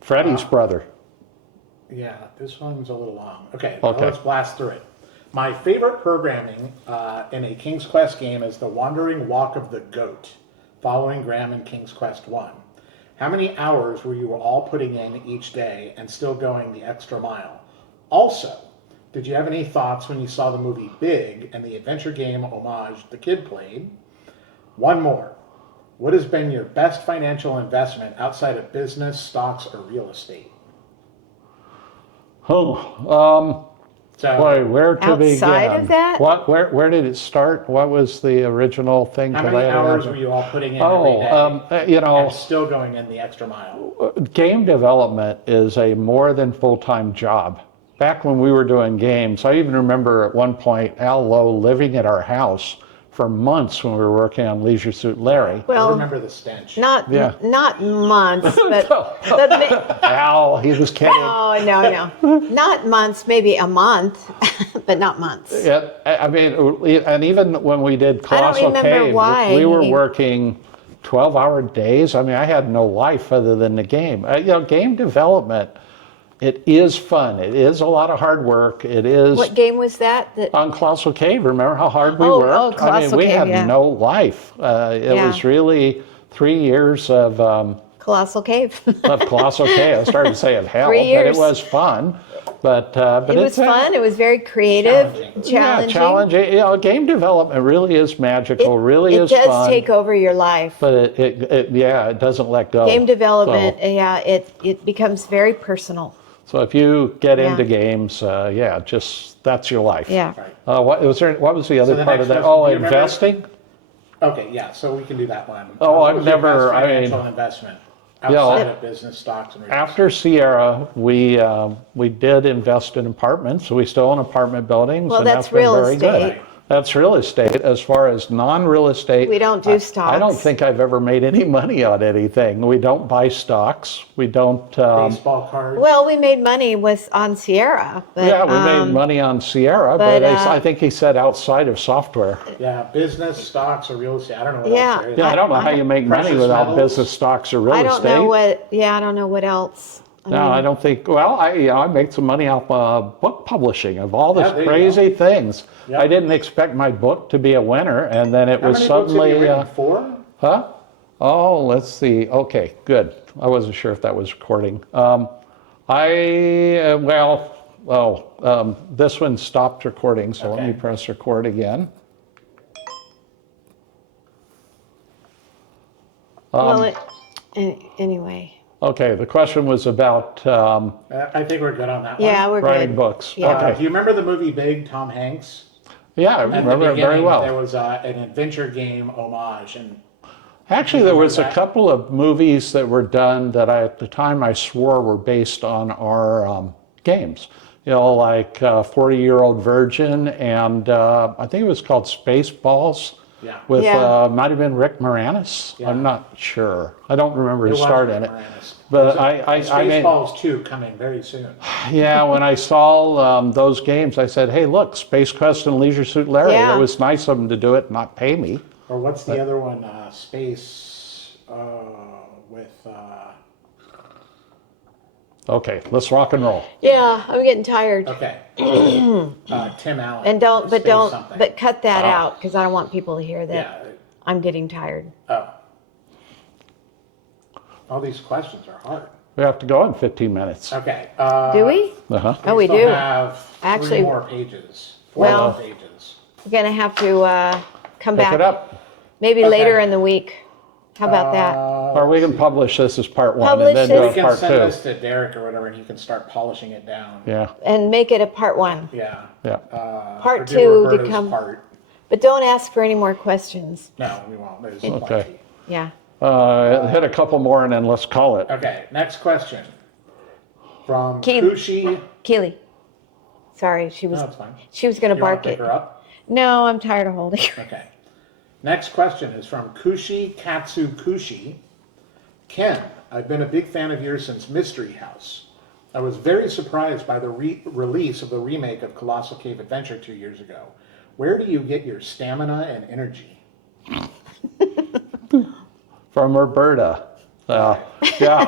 Freddie's brother. Yeah, this one's a little long. Okay, well, let's blast through it. My favorite programming in a King's Quest game is the Wandering Walk of the Goat, following Graham in King's Quest 1. How many hours were you all putting in each day and still going the extra mile? Also, did you have any thoughts when you saw the movie Big and the adventure game homage the kid played? One more. What has been your best financial investment outside of business, stocks, or real estate? Boy, where to begin? Outside of that? Where did it start? What was the original thing? How many hours were you all putting in every day? And still going in the extra mile. Game development is a more than full-time job. Back when we were doing games, I even remember at one point Al Lowe living at our house for months when we were working on Leisure Suit Larry. I Well, remember the stench. not months, but Al, he was kidding. no, not months, maybe a month, but not months. Yeah, I mean, and even when we did Colossal remember Cave, why we were he- working 12-hour days. I mean, I had no life other than the game. Game development, it is fun. It is a lot of hard work. It is. What game was that? On Colossal Cave, remember how hard we Oh, worked? I mean, Colossal we Cave, had yeah. no life. It Yeah. was really 3 years of Colossal Cave. Colossal Cave. I started to say of hell, 3 but years. it was fun. But It was fun. It was very creative, Challenging. Yeah, challenging. Game development really is magical. really It is does fun. take over your life. But it doesn't let go. Game development, So, it becomes very personal. so if you get Yeah. into games, just that's your life. Yeah. Right. What was there? What was the other the part next of that? question, Oh, do you remember? investing. Okay, yeah, so we can do that one. Oh, What I've was your best never- I mean- financial investment Yeah, outside of business stocks and real estate? After Sierra, we did invest in apartments. So we still own apartment buildings, Well, and that's been real very good. estate. That's real estate. As far as non-real estate, We don't do I don't stocks. think I've ever made any money on anything. We don't buy stocks. We don't. Baseball cards. Well, we made money on Sierra, but Yeah, we made money on Sierra, but, but I think he said outside of software. Yeah, business, stocks, or real estate. I don't know what Yeah. else there is. Yeah, I don't know how you make money Precious without metals. business stocks or real I don't estate. know what. Yeah, I don't know what else. No, I don't think. Well, I made some money off book publishing of all Yeah, these there you crazy things. Yeah. I didn't expect my book to be a winner, and then it How was many books have suddenly. you written? 4? Huh? Oh, let's see. Okay, good. I wasn't sure if that was recording. This one stopped recording, so let me Okay. press record again. Anyway. Okay, the question was about I think we're good on that one. Yeah, we're writing good. books. Yeah. Okay. Do you remember the movie Big, Tom Hanks? Yeah, I At the remember it very beginning, well. There was an adventure game homage, and Actually, there was a that? couple of movies that were done that at the time I swore were based on our games. Like 40-Year-Old Virgin, and I think it was called Spaceballs. yeah, With Yeah. might have been Rick Moranis. Yeah. I'm not sure. I don't remember his was start Rick in it. Moranis. But There's I mean, Spaceballs 2 coming very soon. yeah, when I saw those games, I said, "Hey, look, Space Quest and Leisure Suit Larry." Yeah. It was nice of them to do it, not pay me. Or what's the other one? Space with. Okay, let's rock and roll. Yeah, I'm getting tired. Okay. Tim Allen. And Space something. but cut that out because I don't want people to hear that Yeah. I'm getting tired. Oh. All these questions are hard. We have to go in 15 minutes. Okay. Do we? Uh-huh. Oh, we still do. have Actually- 3 more pages. 4 Well- more pages. We're gonna have to come Pick back it up. maybe Okay. later in the week. How about that? Or we can publish this as part one Publish and then this- do We a can part send two. this to Derek or whatever, and he can start polishing it down. Yeah, And make it a part one. Yeah. yeah. Part or do two to Roberta's come. Part. But don't ask for any more questions. No, we won't. There's Okay. plenty. Yeah. Hit a couple more and then let's call it. Okay, next question. From Keeley. Kushi. Keeley. Sorry, she was No, it's fine. she was gonna You want bark to pick it. her up? No, I'm tired of holding her. Okay. Next question is from Kushi Katsu Kushi. Ken, I've been a big fan of yours since Mystery House. I was very surprised by the release of the remake of Colossal Cave Adventure 2 years ago. Where do you get your stamina and energy? From Roberta. Yeah,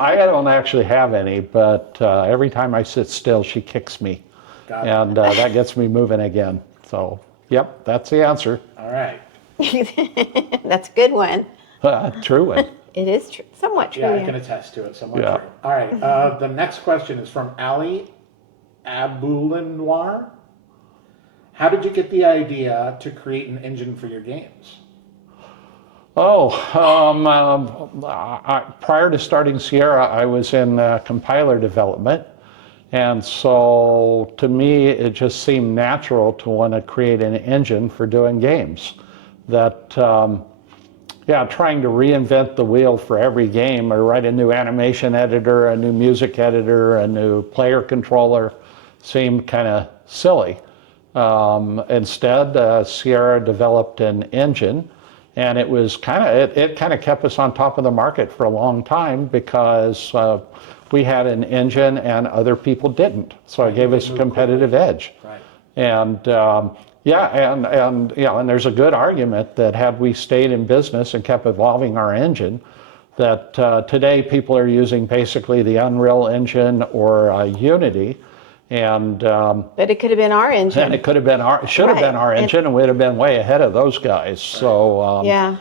I don't actually have any, but every time I sit still, she kicks me. Got it. And that gets me moving again. So, yep, that's the answer. All right. That's a good one. True one. It is somewhat true. Yeah, I yeah. can attest to it somewhat. Yeah. True. All right. The next question is from Ali Abulanoir. How did you get the idea to create an engine for your games? Prior to starting Sierra, I was in compiler development. And so to me, it just seemed natural to want to create an engine for doing games. That, trying to reinvent the wheel for every game or write a new animation editor, a new music editor, a new player controller seemed kind of silly. Instead, Sierra developed an engine, and it was it kind of kept us on top of the market for a long time because we had an engine and other people didn't. So it gave us a competitive edge. Right. And and there's a good argument that had we stayed in business and kept evolving our engine, that today people are using basically the Unreal Engine or Unity, and But it could have been our engine. and it could have been should have been Right. our engine, and we'd have been way ahead of those guys. So Yeah.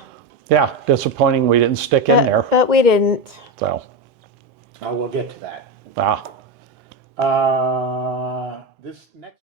yeah, disappointing we didn't stick in there. But we didn't. So We'll get to that. ah. This next.